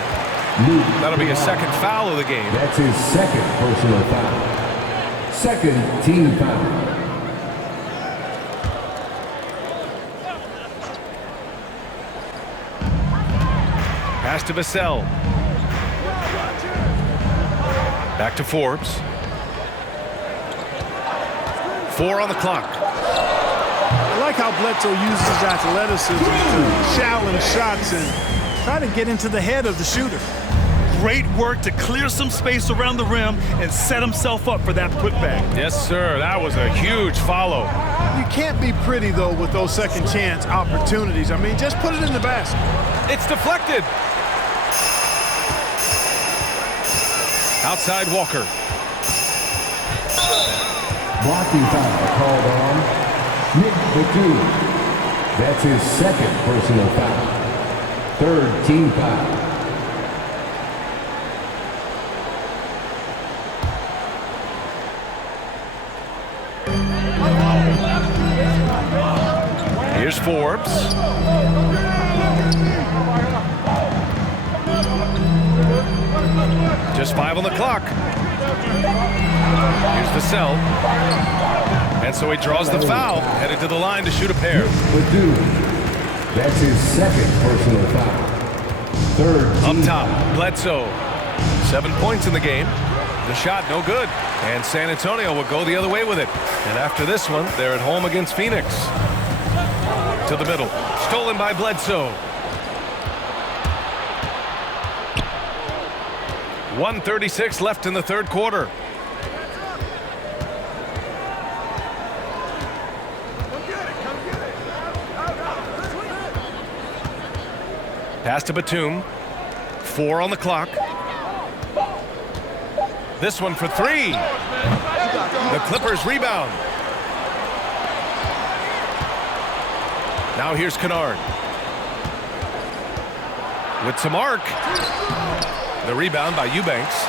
That'll be his second foul of the game. That's his second personal foul. Second team foul. Pass to Vassell. Back to Forbes. 4 on the clock. I like how Bledsoe uses his athleticism to challenge shots and try to get into the head of the shooter. Great work to clear some space around the rim and set himself up for that putback. Yes, sir. That was a huge follow. You can't be pretty, though, with those second chance opportunities. I mean, just put it in the basket. It's deflected. Outside Walker. Blocking foul called on Nick Batum. That's his second personal foul. Third team foul. Here's Forbes. Just 5 on the clock. Here's Vassell. And so he draws the foul, headed to the line to shoot a pair. That's his second personal foul. Third Up team top, foul. Bledsoe. 7 points in the game. The shot no good. And San Antonio will go the other way with it. And after this one, they're at home against Phoenix. To the middle. Stolen by Bledsoe. 1:36 left in the third quarter. Pass to Batum. 4 on the clock. This one for 3. The Clippers rebound. Now here's Kennard. With some arc. The rebound by Eubanks.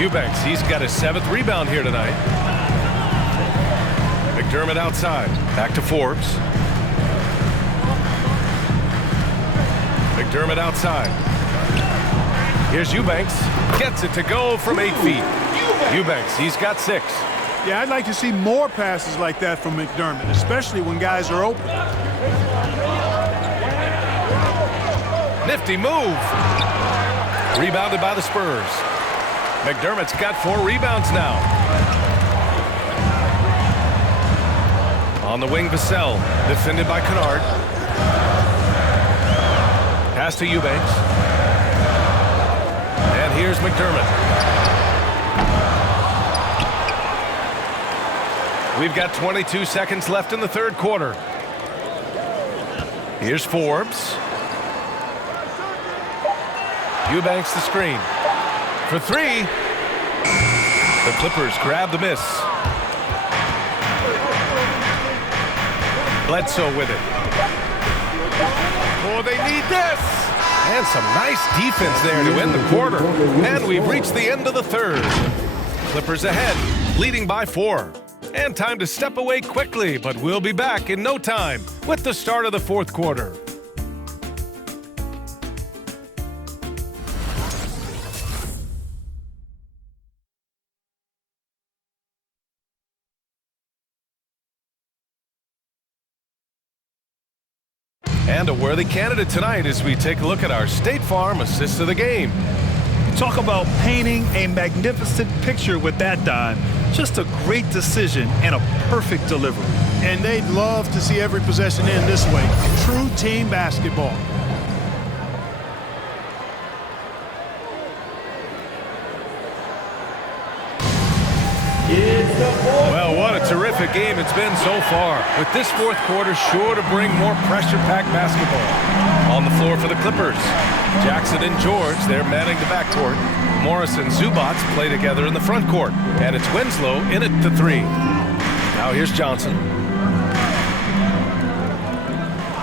Eubanks, he's got his 7th rebound here tonight. McDermott outside. Back to Forbes. McDermott outside. Here's Eubanks. Gets it to go from 8 feet. Eubanks, he's got 6. Yeah, I'd like to see more passes like that from McDermott, especially when guys are open. Nifty move. Rebounded by the Spurs. McDermott's got 4 rebounds now. On the wing, Vassell, defended by Kennard. Pass to Eubanks. And here's McDermott. We've got 22 seconds left in the third quarter. Here's Forbes. Eubanks the screen. For 3. The Clippers grab the miss. Bledsoe with it. Oh, they need this. And some nice defense there to end the quarter. And we've reached the end of the third. Clippers ahead, leading by 4. And time to step away quickly, but we'll be back in no time with the start of the fourth quarter. And a worthy candidate tonight as we take a look at our State Farm assist of the game. Talk about painting a magnificent picture with that dime. Just a great decision and a perfect delivery. And they'd love to see every possession end this way. True team basketball. Well, what a terrific game it's been so far. With this fourth quarter sure to bring more pressure-packed basketball. On the floor for the Clippers, Jackson and George, they're manning the backcourt. Morris and Zubac play together in the front court. And it's Winslow in at the 3. Now here's Johnson.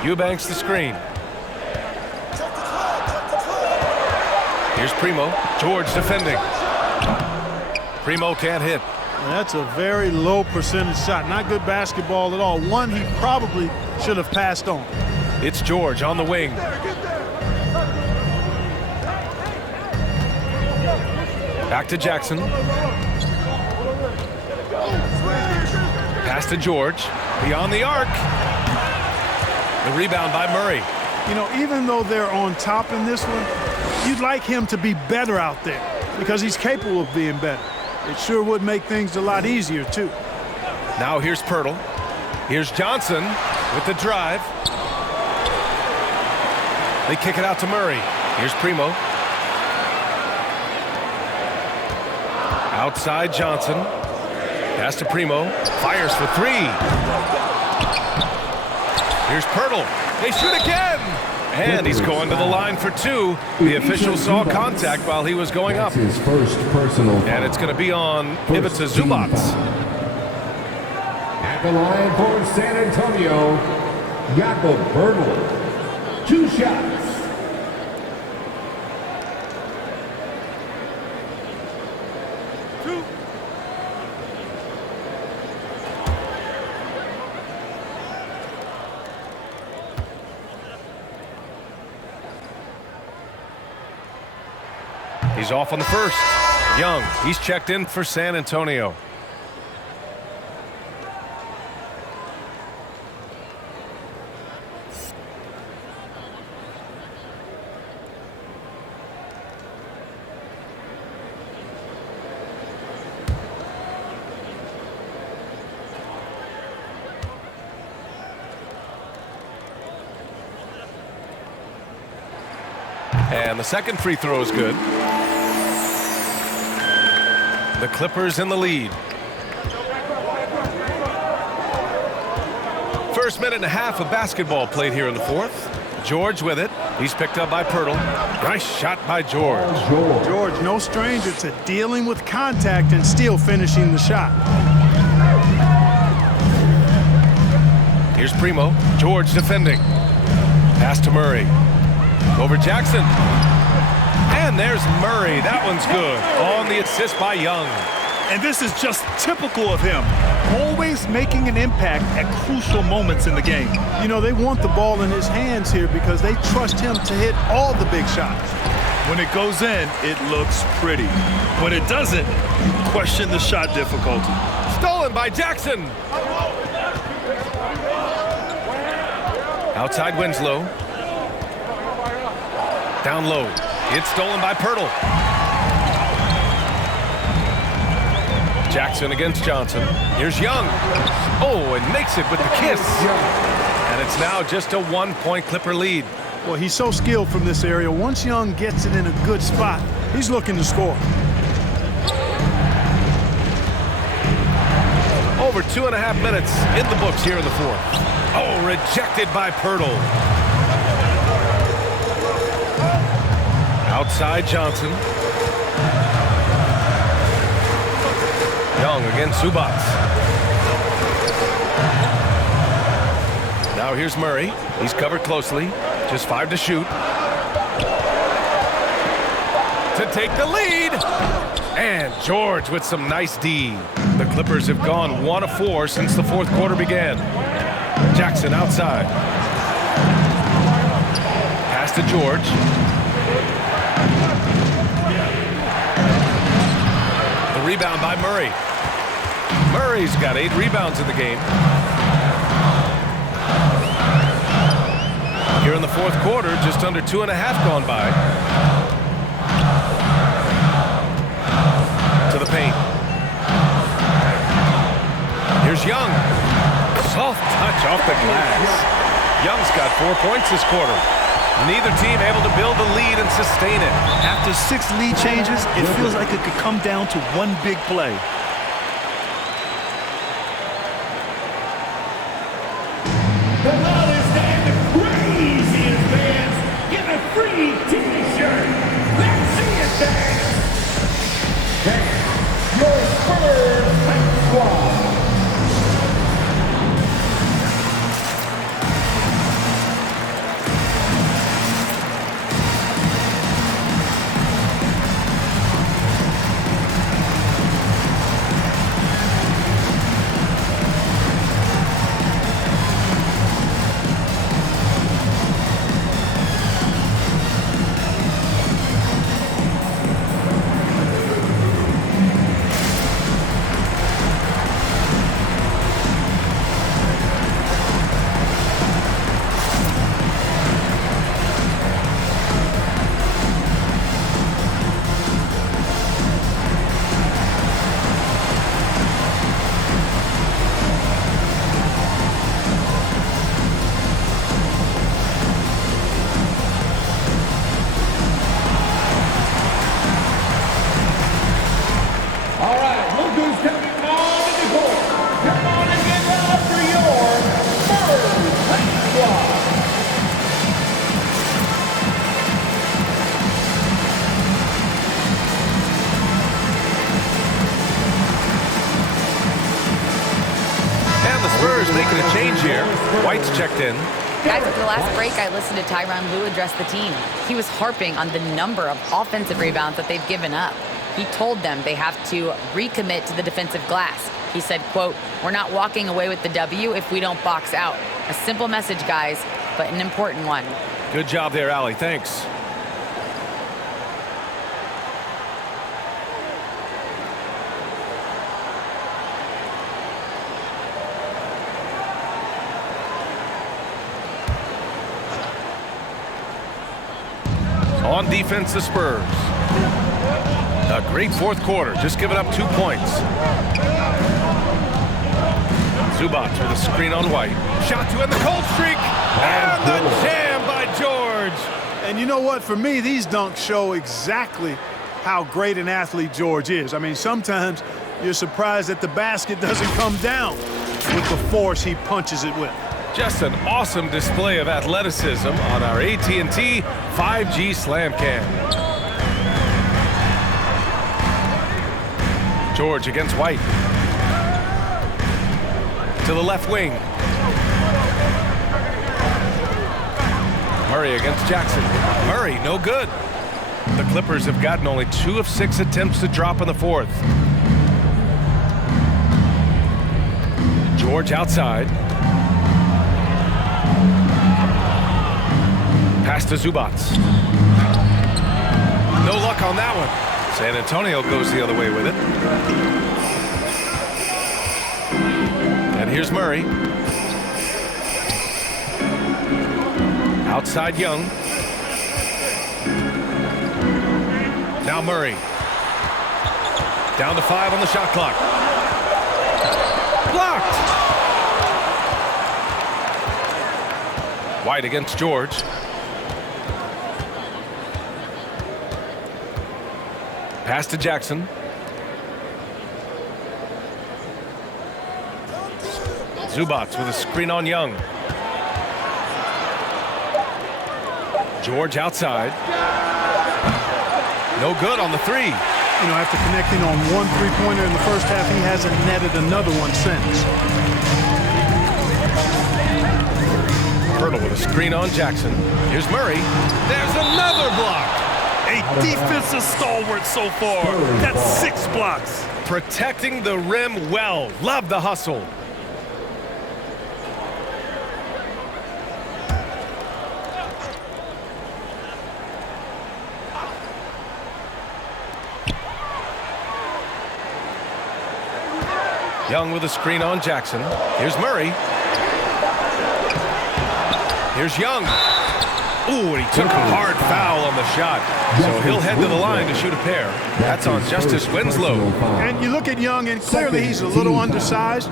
Eubanks the screen. Here's Primo. George defending. Primo can't hit. That's a very low percentage shot. Not good basketball at all. One he probably should have passed on. It's George on the wing. Back to Jackson. Pass to George. Beyond the arc. The rebound by Murray. You know, even though they're on top in this one, you'd like him to be better out there because he's capable of being better. It sure would make things a lot easier, too. Now here's Pirtle. Here's Johnson with the drive. They kick it out to Murray. Here's Primo. Outside Johnson. Pass to Primo. Fires for three. Here's Pirtle. They shoot again. And he's going to the line for two. The official saw contact while he was going up. His first personal foul. And it's going to be on Ivica Zubac. At the line for San Antonio, Jakob Bertel. 2 shots. He's off on the first. Young, he's checked in for San Antonio. And the second free throw is good. The Clippers in the lead. First minute and a half of basketball played here in the fourth. George with it. He's picked up by Pirtle. Nice shot by George. George, no stranger to dealing with contact and still finishing the shot. Here's Primo. George defending. Pass to Murray. Over Jackson. And there's Murray. That one's good. On the assist by Young. And this is just typical of him. Always making an impact at crucial moments in the game. You know, they want the ball in his hands here because they trust him to hit all the big shots. When it goes in, it looks pretty. When it doesn't, you question the shot difficulty. Stolen by Jackson. Outside Winslow. Down low. It's stolen by Pirtle. Jackson against Johnson. Here's Young. Oh, and makes it with the kiss. And it's now just a 1-point Clipper lead. Well, he's so skilled from this area. Once Young gets it in a good spot, he's looking to score. Over 2.5 minutes in the books here in the fourth. Oh, rejected by Pirtle. Outside Johnson. Young against Zubac. Now here's Murray. He's covered closely. Just 5 to shoot. To take the lead. And George with some nice D. The Clippers have gone 1 of 4 since the fourth quarter began. Jackson outside. Pass to George. The rebound by Murray. Murray's got 8 rebounds in the game. Here in the fourth quarter, just under 2.5 gone by. To the paint. Here's Young. Soft touch off the glass. Young's got 4 points this quarter. Neither team able to build the lead and sustain it. After 6 lead changes, it feels like it could come down to one big play. The loudest and the craziest fans get a free t-shirt. Let's see it dance. That's your Spurs Hype Squad. change here. White's checked in. Guys, at the last break, I listened to Tyronn Lue address the team. He was harping on the number of offensive rebounds that they've given up. He told them they have to recommit to the defensive glass. He said, quote, "We're not walking away with the W if we don't box out." A simple message, guys, but an important one. Good job there, Allie. Thanks. On defense, the Spurs. A great fourth quarter, just giving up 2 points. Zubac with a screen on White. Shot to end the cold streak. And the jam by George. And you know what? For me, these dunks show exactly how great an athlete George is. I mean, sometimes you're surprised that the basket doesn't come down with the force he punches it with. Just an awesome display of athleticism on our AT&T 5G Slam Cam. George against White. To the left wing. Murray against Jackson. Murray, no good. The Clippers have gotten only 2 of 6 attempts to drop in the fourth. George outside. Pass to Zubac. No luck on that one. San Antonio goes the other way with it. And here's Murray. Outside Young. Now Murray. Down to 5 on the shot clock. Blocked. White against George. Pass to Jackson. Zubac with a screen on Young. George outside. No good on the 3. You know, after connecting on 1 3-pointer in the first half, he hasn't netted another one since. Hurdle with a screen on Jackson. Here's Murray. There's another block. A defensive stalwart so far. That's 6 blocks. Protecting the rim well. Love the hustle. Young with a screen on Jackson. Here's Murray. Here's Young. Ooh, and he took a hard foul on the shot. So he'll head to the line to shoot a pair. That's on Justice Winslow. And you look at Young, and clearly he's a little undersized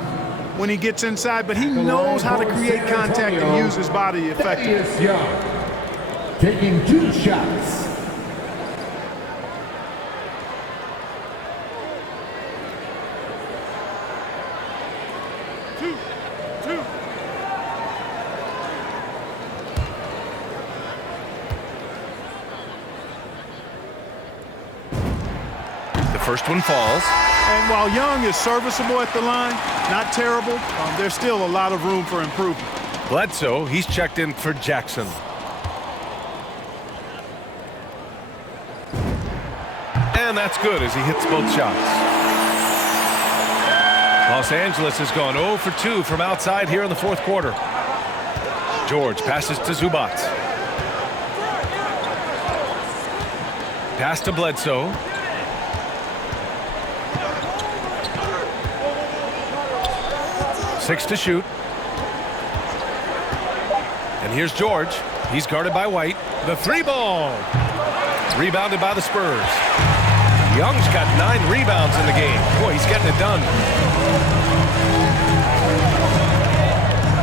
when he gets inside, but he knows how to create contact and use his body effectively. Young taking 2 shots. First one falls. And while Young is serviceable at the line, not terrible, there's still a lot of room for improvement. Bledsoe, he's checked in for Jackson. And that's good as he hits both shots. Los Angeles has gone 0 for 2 from outside here in the fourth quarter. George passes to Zubac. Pass to Bledsoe. Six to shoot. And here's George. He's guarded by White. The 3-ball. Rebounded by the Spurs. Young's got 9 rebounds in the game. Boy, he's getting it done.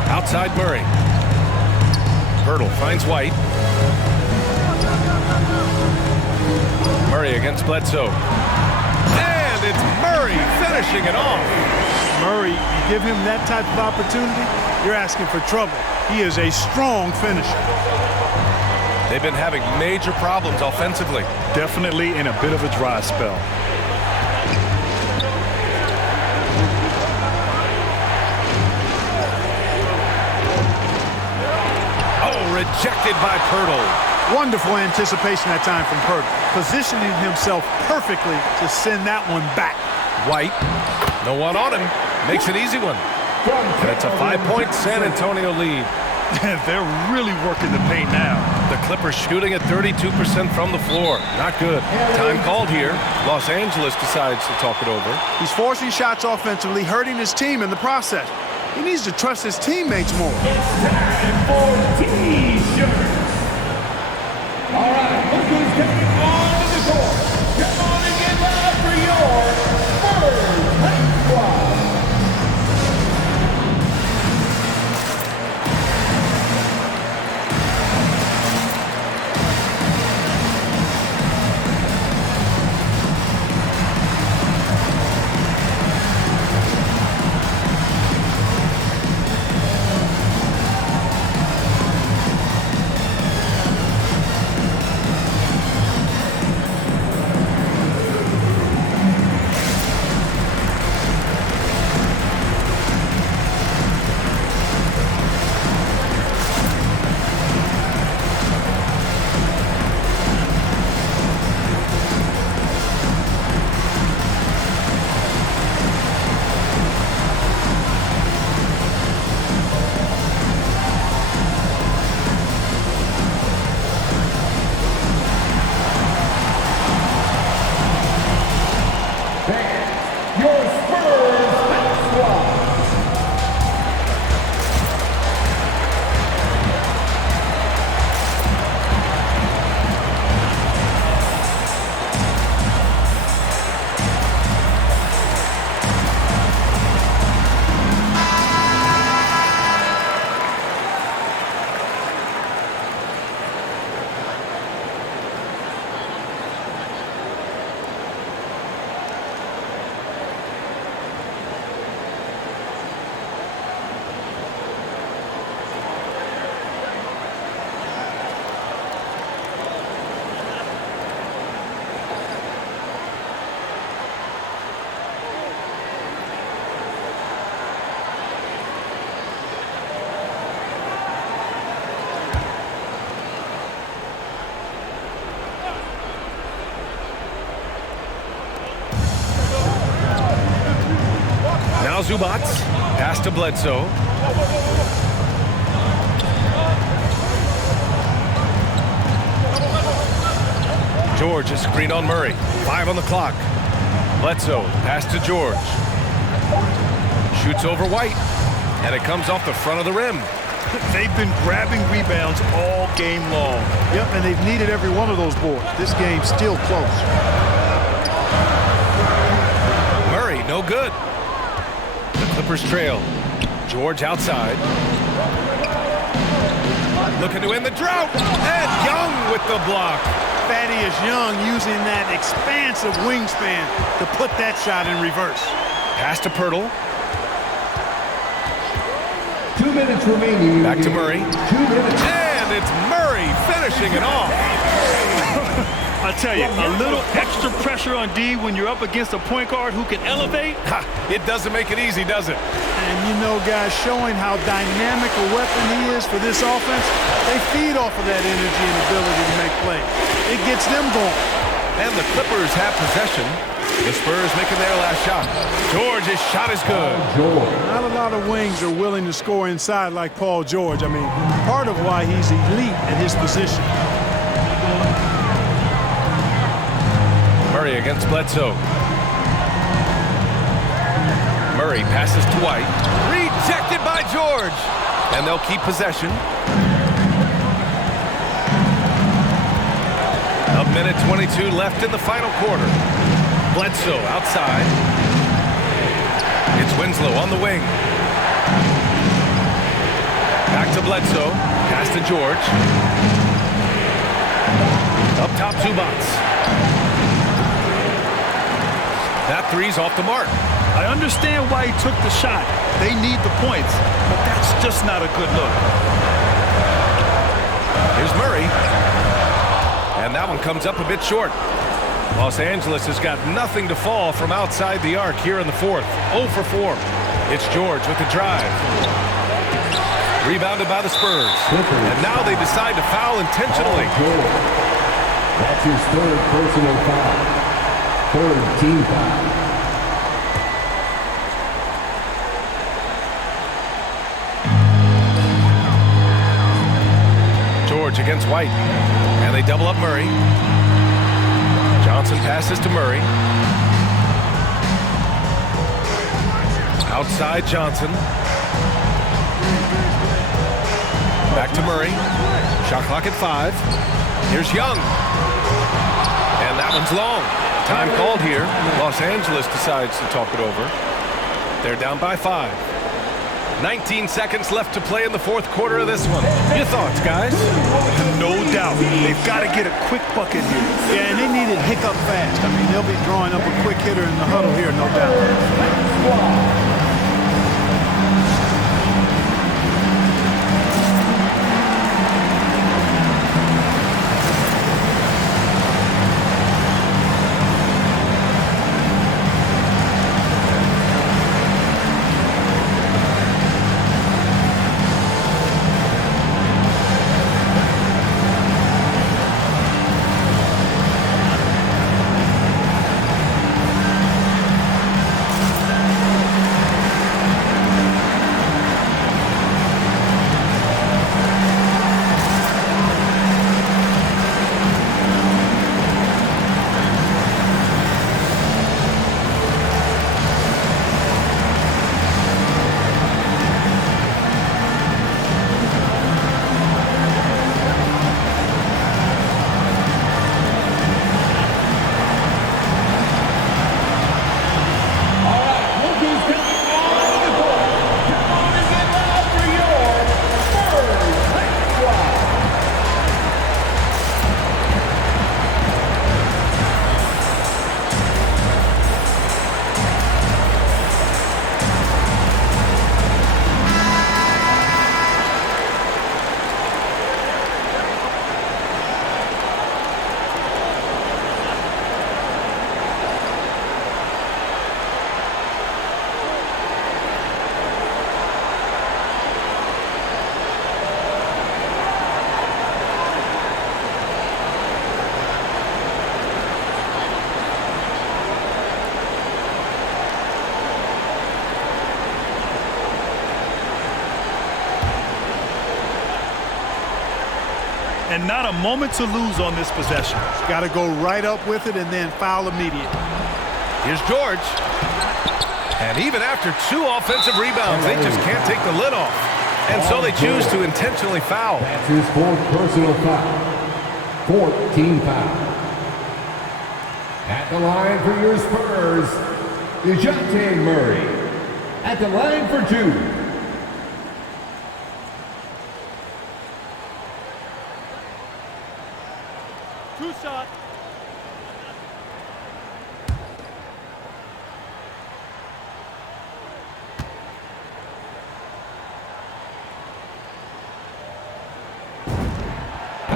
Outside Murray. Hurdle finds White. Murray against Bledsoe. And it's Murray finishing it off. Murray, you give him that type of opportunity, you're asking for trouble. He is a strong finisher. They've been having major problems offensively. Definitely in a bit of a dry spell. rejected by Pirtle. Wonderful anticipation that time from Pirtle, positioning himself perfectly to send that one back. White, no one on him, makes an easy one. And it's a 5-point San Antonio lead. They're really working the paint now. The Clippers shooting at 32% from the floor. Not good. Time called here. Los Angeles decides to talk it over. He's forcing shots offensively, hurting his team in the process. He needs to trust his teammates more. It's time for T-shirts. All right, look who's coming on the court. Come on and get loud for your Spurs Hype Squad. Now Zubats, pass to Bledsoe. George is screen on Murray. 5 on the clock. Bledsoe, pass to George. Shoots over White, and it comes off the front of the rim. They've been grabbing rebounds all game long. Yep, and they've needed every one of those boards. This game's still close. Murray, no good. The Clippers trail. George outside. Looking to end the drought. And Young with the block. Thaddeus Young using that expansive wingspan to put that shot in reverse. Pass to Pirtle. 2 minutes remaining. Back to Murray. 2 minutes. And it's Murray finishing it off. I tell you, a little extra pressure on D when you're up against a point guard who can elevate. It doesn't make it easy, does it? And you know, guys, showing how dynamic a weapon he is for this offense, they feed off of that energy and ability to make plays. It gets them going. And the Clippers have possession. The Spurs making their last shot. George's shot is good. Not a lot of wings are willing to score inside like Paul George. I mean, part of why he's elite at his position. Murray against Bledsoe. Murray passes to White. Rejected by George. And they'll keep possession. A minute 22 left in the final quarter. Bledsoe outside. It's Winslow on the wing. Back to Bledsoe. Pass to George. Up top, Zubats. That three's off the mark. I understand why he took the shot. They need the points, but that's just not a good look. Here's Murray. And that one comes up a bit short. Los Angeles has got nothing to fall from outside the arc here in the fourth. 0 for 4. It's George with the drive. Rebounded by the Spurs. And now they decide to foul intentionally. That's his third personal foul. Third team foul. George against White. And they double up Murray. Johnson passes to Murray. Outside Johnson. Back to Murray. Shot clock at 5. Here's Young. And that one's long. Time called here. Los Angeles decides to talk it over. They're down by 5. 19 seconds left to play in the fourth quarter of this one. Your thoughts, guys? No doubt. They've got to get a quick bucket here. Yeah, and they need it hiccup fast. I mean, they'll be drawing up a quick hitter in the huddle here, no doubt. And not a moment to lose on this possession. Got to go right up with it and then foul immediately. Here's George. And even after 2 offensive rebounds, they just can't take the lid off. And so they choose to intentionally foul. That's his fourth personal foul. 14 foul. At the line for your Spurs, DeJounte Murray. At the line for 2. Shot.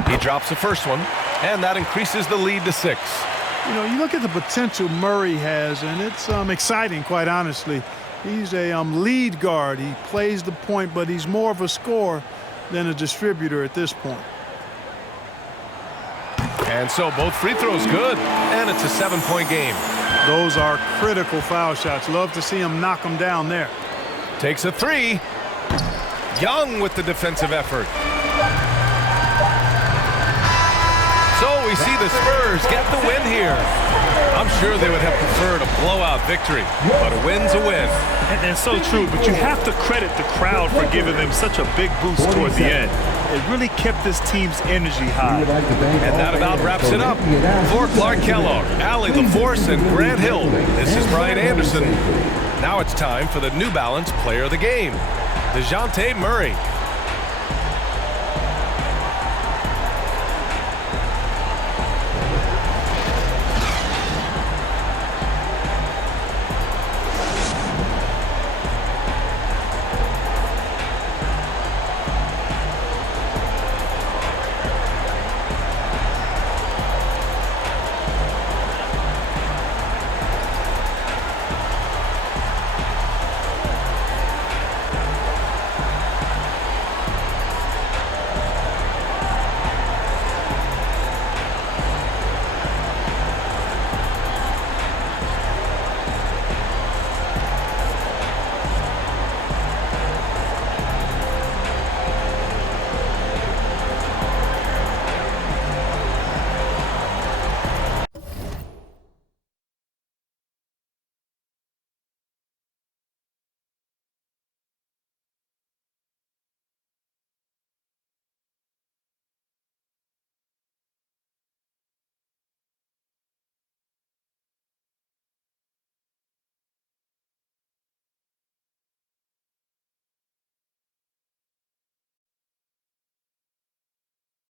He drops the first one, and that increases the lead to 6. You know, you look at the potential Murray has, and it's exciting, quite honestly. He's a lead guard. He plays the point, but he's more of a scorer than a distributor at this point. And so both free throws good, and it's a 7-point game. Those are critical foul shots. Love to see him knock them down there. Takes a 3. Young with the defensive effort. So we see the Spurs get the win here. I'm sure they would have preferred a blowout victory, but a win's a win. And so true, but you have to credit the crowd for giving them such a big boost toward the end. It really kept this team's energy high. And that about wraps it up. For Clark Kellogg, Allie LaForce, and Grant Hill, this is Brian Anderson. Now it's time for the New Balance Player of the Game, DeJounte Murray.